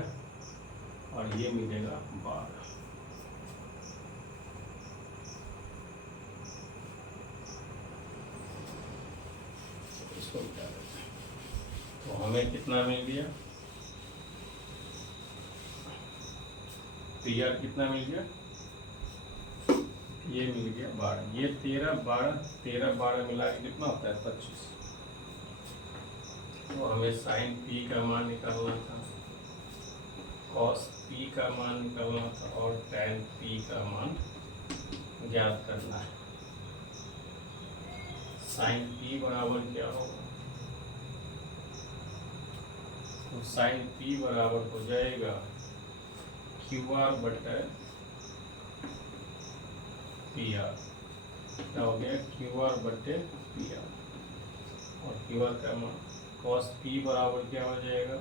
और ये मिलेगा 12। इसको क्या करते हैं, तो हमें कितना मिल गया, पी आर कितना मिल गया, ये मिल गया 12, ये 13 12 मिला के कितना होता है 25। तो हमें साइन पी का मान निकालना था, कॉस पी का मान निकालना था और टैन पी का मान ज्ञात करना है। साइन पी बराबर क्या होगा, तो साइन पी बराबर हो जाएगा क्यू आर बटा पी आर, क्या हो गया क्यू आर बटे पी आर, और क्यू आर का मान कॉस पी बराबर क्या हो जाएगा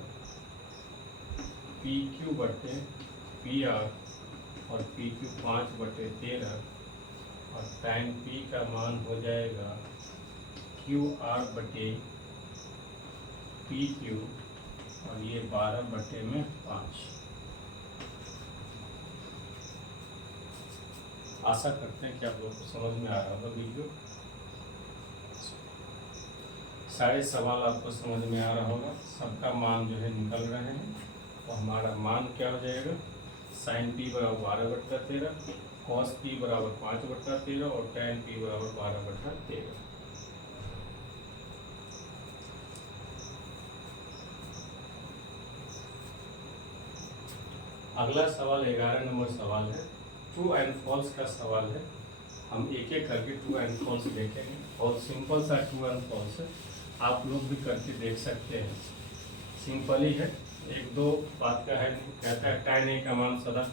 पी क्यू बटे पी आर, और पी क्यू 5 बटे 13, और टाइम पी का मान हो जाएगा क्यू आर बटे पी क्यू, और ये 12 बटे में 5। आशा करते हैं कि आप लोग को समझ में आ रहा होगा वीडियो, सारे सवाल आपको समझ में आ रहा होगा, सबका मान जो है निकल रहे हैं। तो हमारा मान क्या हो जाएगा, साइन पी बराबर 12 बटा 13, कॉस पी बराबर 5 बटा 13, और टैन पी बराबर 12 बटा 13। अगला सवाल 11 नंबर सवाल है, ट्रू एंड फॉल्स का सवाल है। हम एक एक करके ट्रू एंड फॉल्स देखेंगे, बहुत सिंपल सा ट्रू एंड फॉल्स है, आप लोग भी करके देख सकते हैं, सिंपल ही है, एक दो बात का है नहीं। कहता है टैन ए का मान सदा,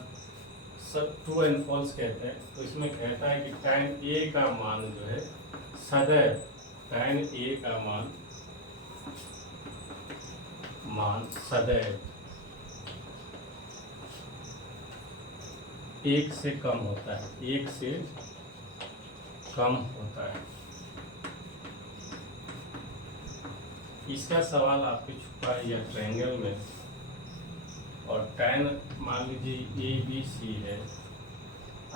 सब ट्रू एंड फॉल्स कहते हैं, तो इसमें कहता है कि टैन ए का मान जो है सदैव, टैन ए का मान सदैव 1 से कम होता है, 1 से कम होता है। इसका सवाल आपके छुपा है या ट्रायंगल में, और टैन मान लीजिए ए बी सी है,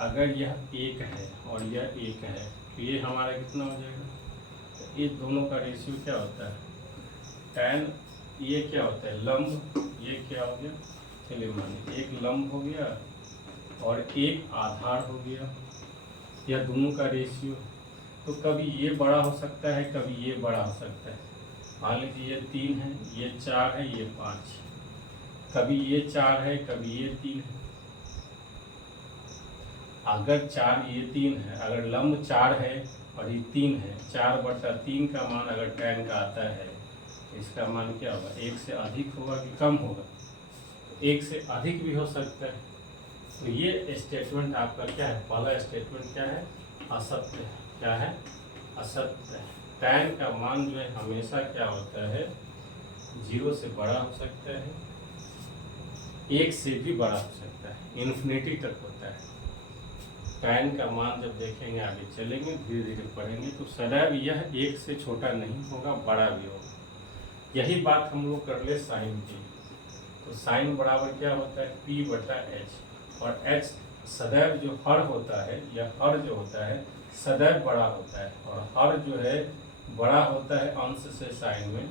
अगर यह 1 है और यह 1 है, तो ये हमारा कितना हो जाएगा, तो ये दोनों का रेशियो क्या होता है, टैन ये क्या होता है लंब, ये क्या हो गया, चलिए मानिए एक लंब हो गया और एक आधार हो गया, या दोनों का रेशियो, तो कभी ये बड़ा हो सकता है, कभी ये बड़ा हो सकता है। मान लीजिए ये 3 है, ये 4 है, ये 5, कभी ये 4 है, कभी ये 3 है। अगर 4 ये 3 है, अगर लंब 4 है और ये 3 है, 4 बटा 3 का मान अगर टैन का आता है, इसका मान क्या होगा, 1 से अधिक होगा कि कम होगा, तो 1 से अधिक भी हो सकता है। तो ये स्टेटमेंट आपका क्या है, पहला स्टेटमेंट क्या है, असत्य है, क्या है, असत्य है। टैन का मान जो है हमेशा क्या होता है, 0 से बड़ा हो सकता है, 1 से भी बड़ा हो सकता है, इन्फिनिटी तक होता है। टैन का मान जब देखेंगे, आगे चलेंगे, धीरे धीरे पढ़ेंगे, तो सदैव यह 1 से छोटा नहीं होगा, बड़ा भी होगा। यही बात हम लोग कर ले साइन की, तो साइन बराबर क्या होता है, P बटा H, और H सदैव जो हर होता है, या हर जो होता है सदैव बड़ा होता है, और हर जो है बड़ा होता है अंश से साइन में,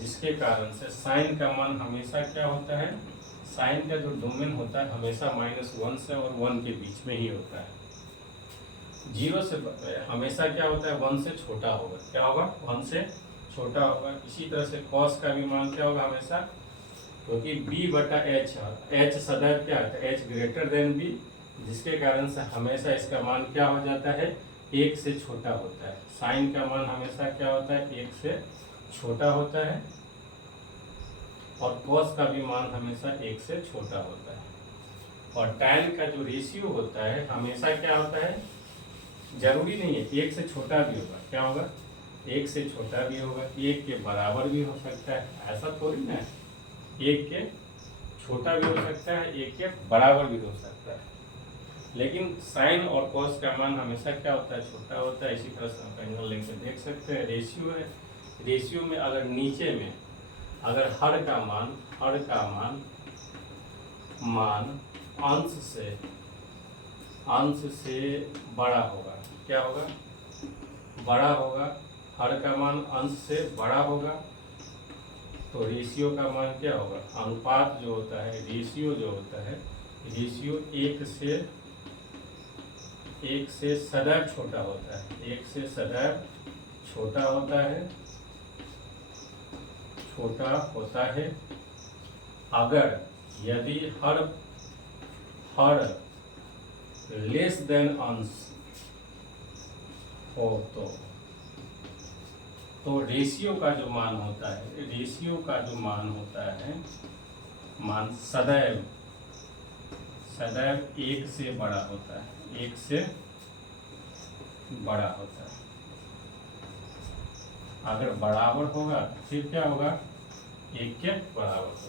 जिसके कारण से साइन का मान हमेशा क्या होता है, साइन का जो डोमेन होता है हमेशा -1 से और 1 के बीच में ही होता है। 0 से हमेशा क्या होता है, 1 से छोटा होगा, क्या होगा, 1 से छोटा होगा। इसी तरह से कॉस का भी मान क्या होगा हमेशा, क्योंकि B बटा H, H सदैव क्या है, H ग्रेटर देन B, जिसके कारण से हमेशा इसका मान क्या हो जाता है, 1 से छोटा होता है। साइन का मान हमेशा क्या होता है, 1 से छोटा होता है, और कॉस का भी मान हमेशा 1 से छोटा होता है। और tan का जो रेशियो होता है हमेशा क्या होता है, जरूरी नहीं है 1 से छोटा भी होगा, क्या होगा, 1 से छोटा भी होगा, 1 के बराबर भी हो सकता है, ऐसा थोड़ी ना है। 1 के छोटा भी हो सकता है, 1 के बराबर भी हो सकता है। लेकिन साइन और कॉस का मान हमेशा क्या होता है, छोटा होता है। इसी तरह से आप एंगल लेकर देख सकते हैं। रेशियो है, रेशियो में अगर नीचे में अगर हर का मान अंश से बड़ा होगा, क्या होगा, बड़ा होगा, हर का मान अंश से बड़ा होगा, तो रेशियो का मान क्या होगा, अनुपात जो होता है, रेशियो जो होता है, रेशियो 1 से सदैव छोटा होता है, 1 से सदैव छोटा होता है। अगर यदि हर लेस देन अंश हो तो रेशियो का जो मान होता है, मान सदैव 1 से बड़ा होता है, 1 से बड़ा होता है। अगर बराबर होगा तो फिर क्या होगा, 1 के बराबर होगा।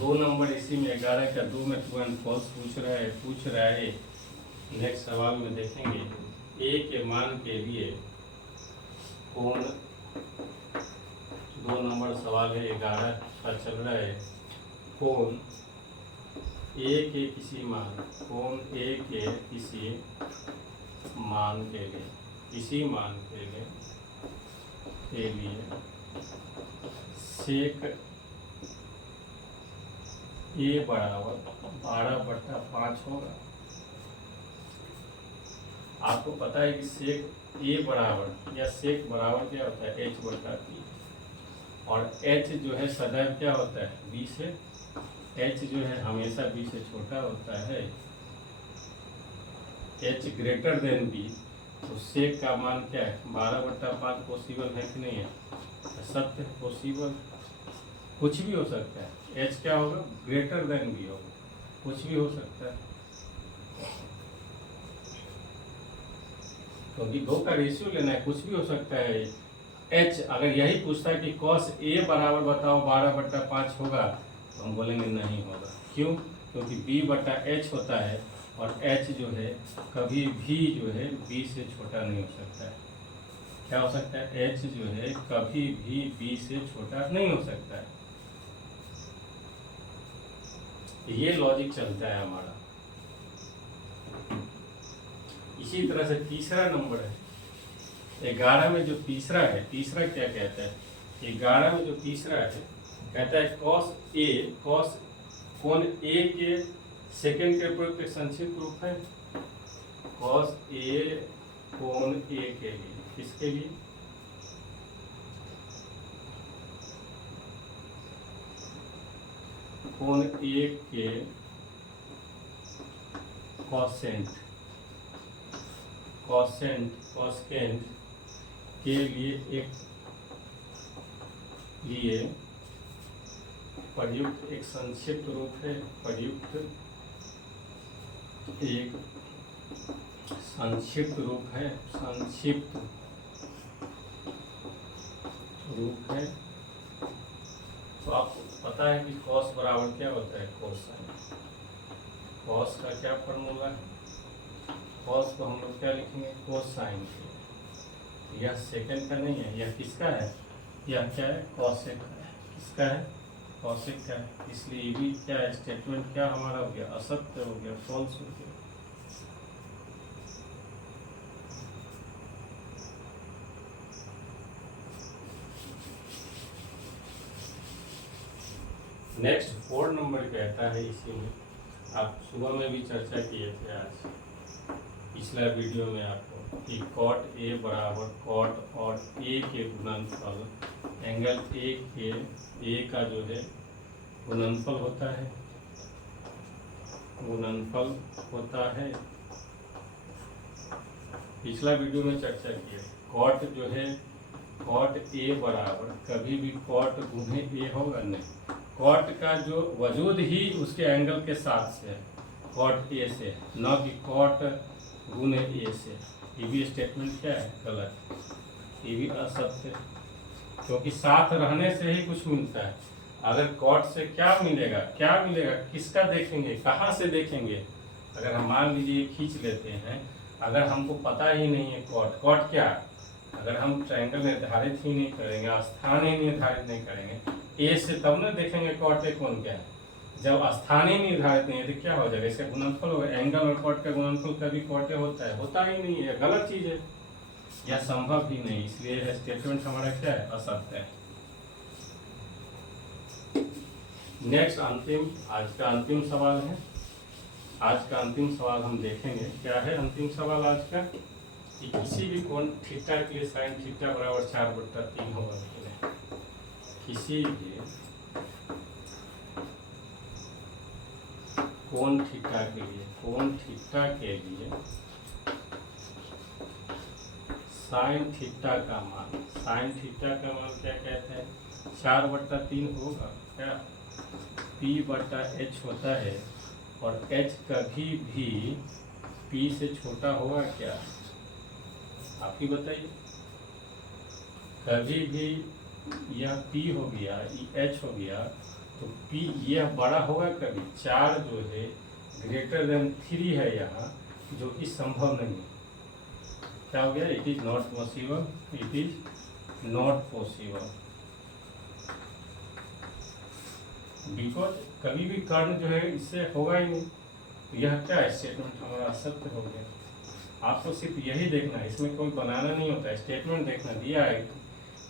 दो नंबर इसी में 11 का 2 में ट्रू एंड फॉल्स पूछ रहा है। नेक्स्ट सवाल में देखेंगे, ए के मान के लिए कोण, 2 नंबर सवाल है, 11 का चल रहा है। कोण ए के किसी मान के लिए सेक ए बराबर 12/5 होगा। आपको पता है कि सेक ए बराबर या सेक बराबर क्या होता है, h/p, और h जो है सदैव क्या होता है, b से, h जो है हमेशा b से छोटा होता है, h ग्रेटर देन b, तो सेक का मान क्या है, 12/5 पॉसिबल है कि नहीं है, सत्य पॉसिबल, कुछ भी हो सकता है। h क्या होगा, ग्रेटर देन b होगा, कुछ भी हो सकता है, क्योंकि 2 का रेशियो लेना है, कुछ भी हो सकता है। h अगर यही पूछता है कि cos a बराबर बताओ 12/5 होगा, तो हम बोलेंगे नहीं होगा। क्यों, क्योंकि b/h होता है, और h जो है कभी भी जो है b से छोटा नहीं हो सकता है। क्या हो सकता है, h जो है कभी भी b से छोटा नहीं हो सकता है। ये लॉजिक चलता है हमारा। इसी तरह से तीसरा नंबर है 11 में, जो तीसरा है, तीसरा क्या कहता है, 11 में जो तीसरा है कहता है कॉस कोण ए के सेकेंड के प्रयोग के संक्षिप्त रूप है। कॉस ए कोण ए के लिए, किसके लिए, कोण ए के कॉसेंट के लिए प्रयुक्त एक संक्षिप्त रूप है, संक्षिप्त रूप है। तो आपको पता है कि कॉस बराबर क्या होता है, कोसाइन। कॉस का क्या फॉर्मूला है, कॉस को हम लोग क्या लिखेंगे, कोसाइन के। यह सेकंड का नहीं है, यह किसका है, यह क्या है, कॉसेक का है। किसका है, कॉसेक का है। इसलिए ये भी क्या है, स्टेटमेंट क्या हमारा हो गया, असत्य हो गया, फॉल्स हो गया। नेक्स्ट 4 नंबर कहता है, इसी में आप सुबह में भी चर्चा किए थे आज, पिछला वीडियो में आपको कि कॉट ए बराबर कॉट और ए के गुणनफल एंगल ए का जो है गुणनफल होता है, गुणनफल होता है। पिछला वीडियो में चर्चा किया कॉट जो है कॉट ए बराबर कभी भी कॉट गुणे ए होगा नहीं, कॉट का जो वजूद ही उसके एंगल के साथ से है, कॉट ए से, न कि कॉट गुणे ए से। ये भी स्टेटमेंट क्या है? गलत, ये भी असत्य है, क्योंकि साथ रहने से ही कुछ मिलता है। अगर कॉट से क्या मिलेगा, क्या मिलेगा, किसका देखेंगे, कहाँ से देखेंगे? अगर हम मान लीजिए खींच लेते हैं, अगर हमको पता ही नहीं है कॉट क्या है, अगर हम ट्रायंगल निर्धारित ही नहीं करेंगे, स्थान ही निर्धारित नहीं करेंगे ए से, तब ना देखेंगे कॉट ए कोण क्या है। जब स्थान ही निर्धारित नहीं है तो क्या हो जाएगा? इसका गुणनफल होगा। एंगल और कॉट का गुणनफल कभी कॉट ए होता है? होता ही नहीं है, गलत चीज है, यह संभव ही नहीं। इसलिए स्टेटमेंट हमारा क्या है? असत्य है। नेक्स्ट अंतिम, आज का अंतिम सवाल है। आज का अंतिम सवाल हम देखेंगे क्या है। अंतिम सवाल आज का कि किसी भी कोण थीटा के लिए साइन थीटा बराबर 4/3 होगा। किसी भी कोण थीटा के लिए, कोण थीटा के लिए साइन थीटा का मान, साइन थीटा का मान क्या कहते हैं? 4/3 होगा क्या? P/h होता है और h कभी भी P से छोटा होगा क्या? आप ही बताइए। कभी भी यह P हो गया, H हो गया, तो P यह बड़ा होगा कभी? 4 जो है ग्रेटर देन 3 है यहाँ, जो कि संभव नहीं है। क्या हो गया? It is not possible, it is not possible, because कभी भी कर्ण जो है इससे होगा ही नहीं। तो यह क्या स्टेटमेंट हमारा असत्य हो गया। आपको सिर्फ यही देखना है, इसमें कोई बनाना नहीं होता है, स्टेटमेंट देखना दिया है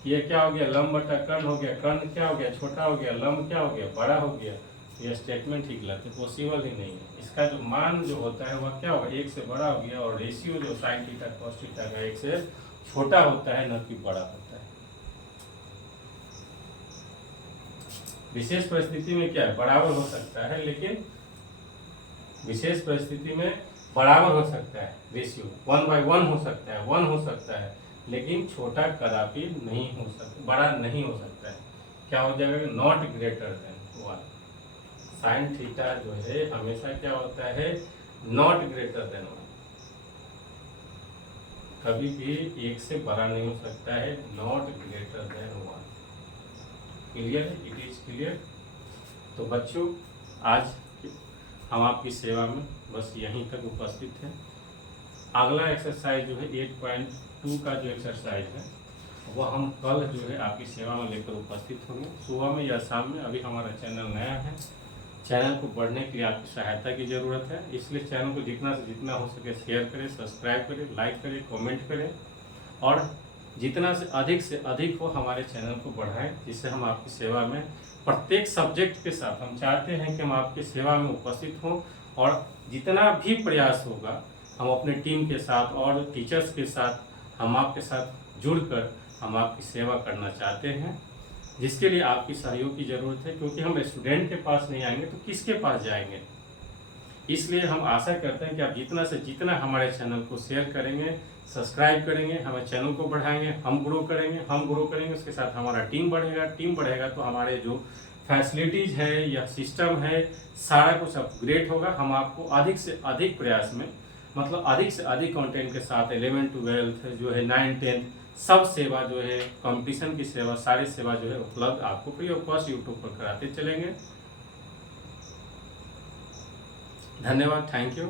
कि ये क्या हो गया? लंब बटा कर्ण हो गया, कर्ण क्या हो गया? छोटा हो गया, लंब क्या हो गया? बड़ा हो गया। तो यह स्टेटमेंट ही गलत है, पॉसिबल ही नहीं है। इसका जो मान जो होता है वह क्या होगा? 1 से बड़ा हो गया, और रेशियो जो साइन थीटा कॉस थीटा का 1 से छोटा होता है, न कि बड़ा होता है। विशेष परिस्थिति में क्या है? बराबर हो सकता है, लेकिन विशेष परिस्थिति में बराबर हो सकता है, रेशियो 1/1 हो सकता है, 1 हो सकता है, लेकिन छोटा कदापि नहीं हो सकता, बड़ा नहीं हो सकता है। क्या हो जाएगा? Not greater than 1। Sine theta जो है हमेशा क्या होता है? नॉट ग्रेटर देन 1, कभी भी 1 से बड़ा नहीं हो सकता है, नॉट ग्रेटर देन 1। क्लियर है? It is clear. तो बच्चों, आज हम आपकी सेवा में बस यहीं तक उपस्थित हैं। अगला एक्सरसाइज जो है 8.2 का जो एक्सरसाइज है वह हम कल जो है आपकी सेवा में लेकर उपस्थित होंगे, सुबह में या शाम में। अभी हमारा चैनल नया है, चैनल को बढ़ने के लिए आपकी सहायता की ज़रूरत है, इसलिए चैनल को जितना से जितना हो सके शेयर करें, सब्सक्राइब करें, लाइक करें, कमेंट करें, और जितना से अधिक हो हमारे चैनल को बढ़ाएं, जिससे हम आपकी सेवा में प्रत्येक सब्जेक्ट के साथ, हम चाहते हैं कि हम आपकी सेवा में उपस्थित हों, और जितना भी प्रयास होगा हम अपने टीम के साथ और टीचर्स के साथ हम आपके साथ जुड़कर हम आपकी सेवा करना चाहते हैं, जिसके लिए आपकी सहयोग की ज़रूरत है। क्योंकि हम स्टूडेंट के पास नहीं आएंगे तो किसके पास जाएंगे? इसलिए हम आशा करते हैं कि आप जितना से जितना हमारे चैनल को शेयर करेंगे, सब्सक्राइब करेंगे, हमें चैनल को बढ़ाएंगे, हम ग्रो करेंगे, उसके साथ हमारा टीम बढ़ेगा तो हमारे जो फैसिलिटीज़ है या सिस्टम है सारा कुछ अपग्रेड होगा। हम आपको अधिक से अधिक प्रयास में, मतलब अधिक से अधिक कंटेंट के साथ 11th 12th जो है 9th 10th सब सेवा जो है, कंपटीशन की सेवा, सारी सेवा जो है उपलब्ध आपको फ्री ऑफ कॉस्ट यूट्यूब पर कराते चलेंगे। धन्यवाद, थैंक यू।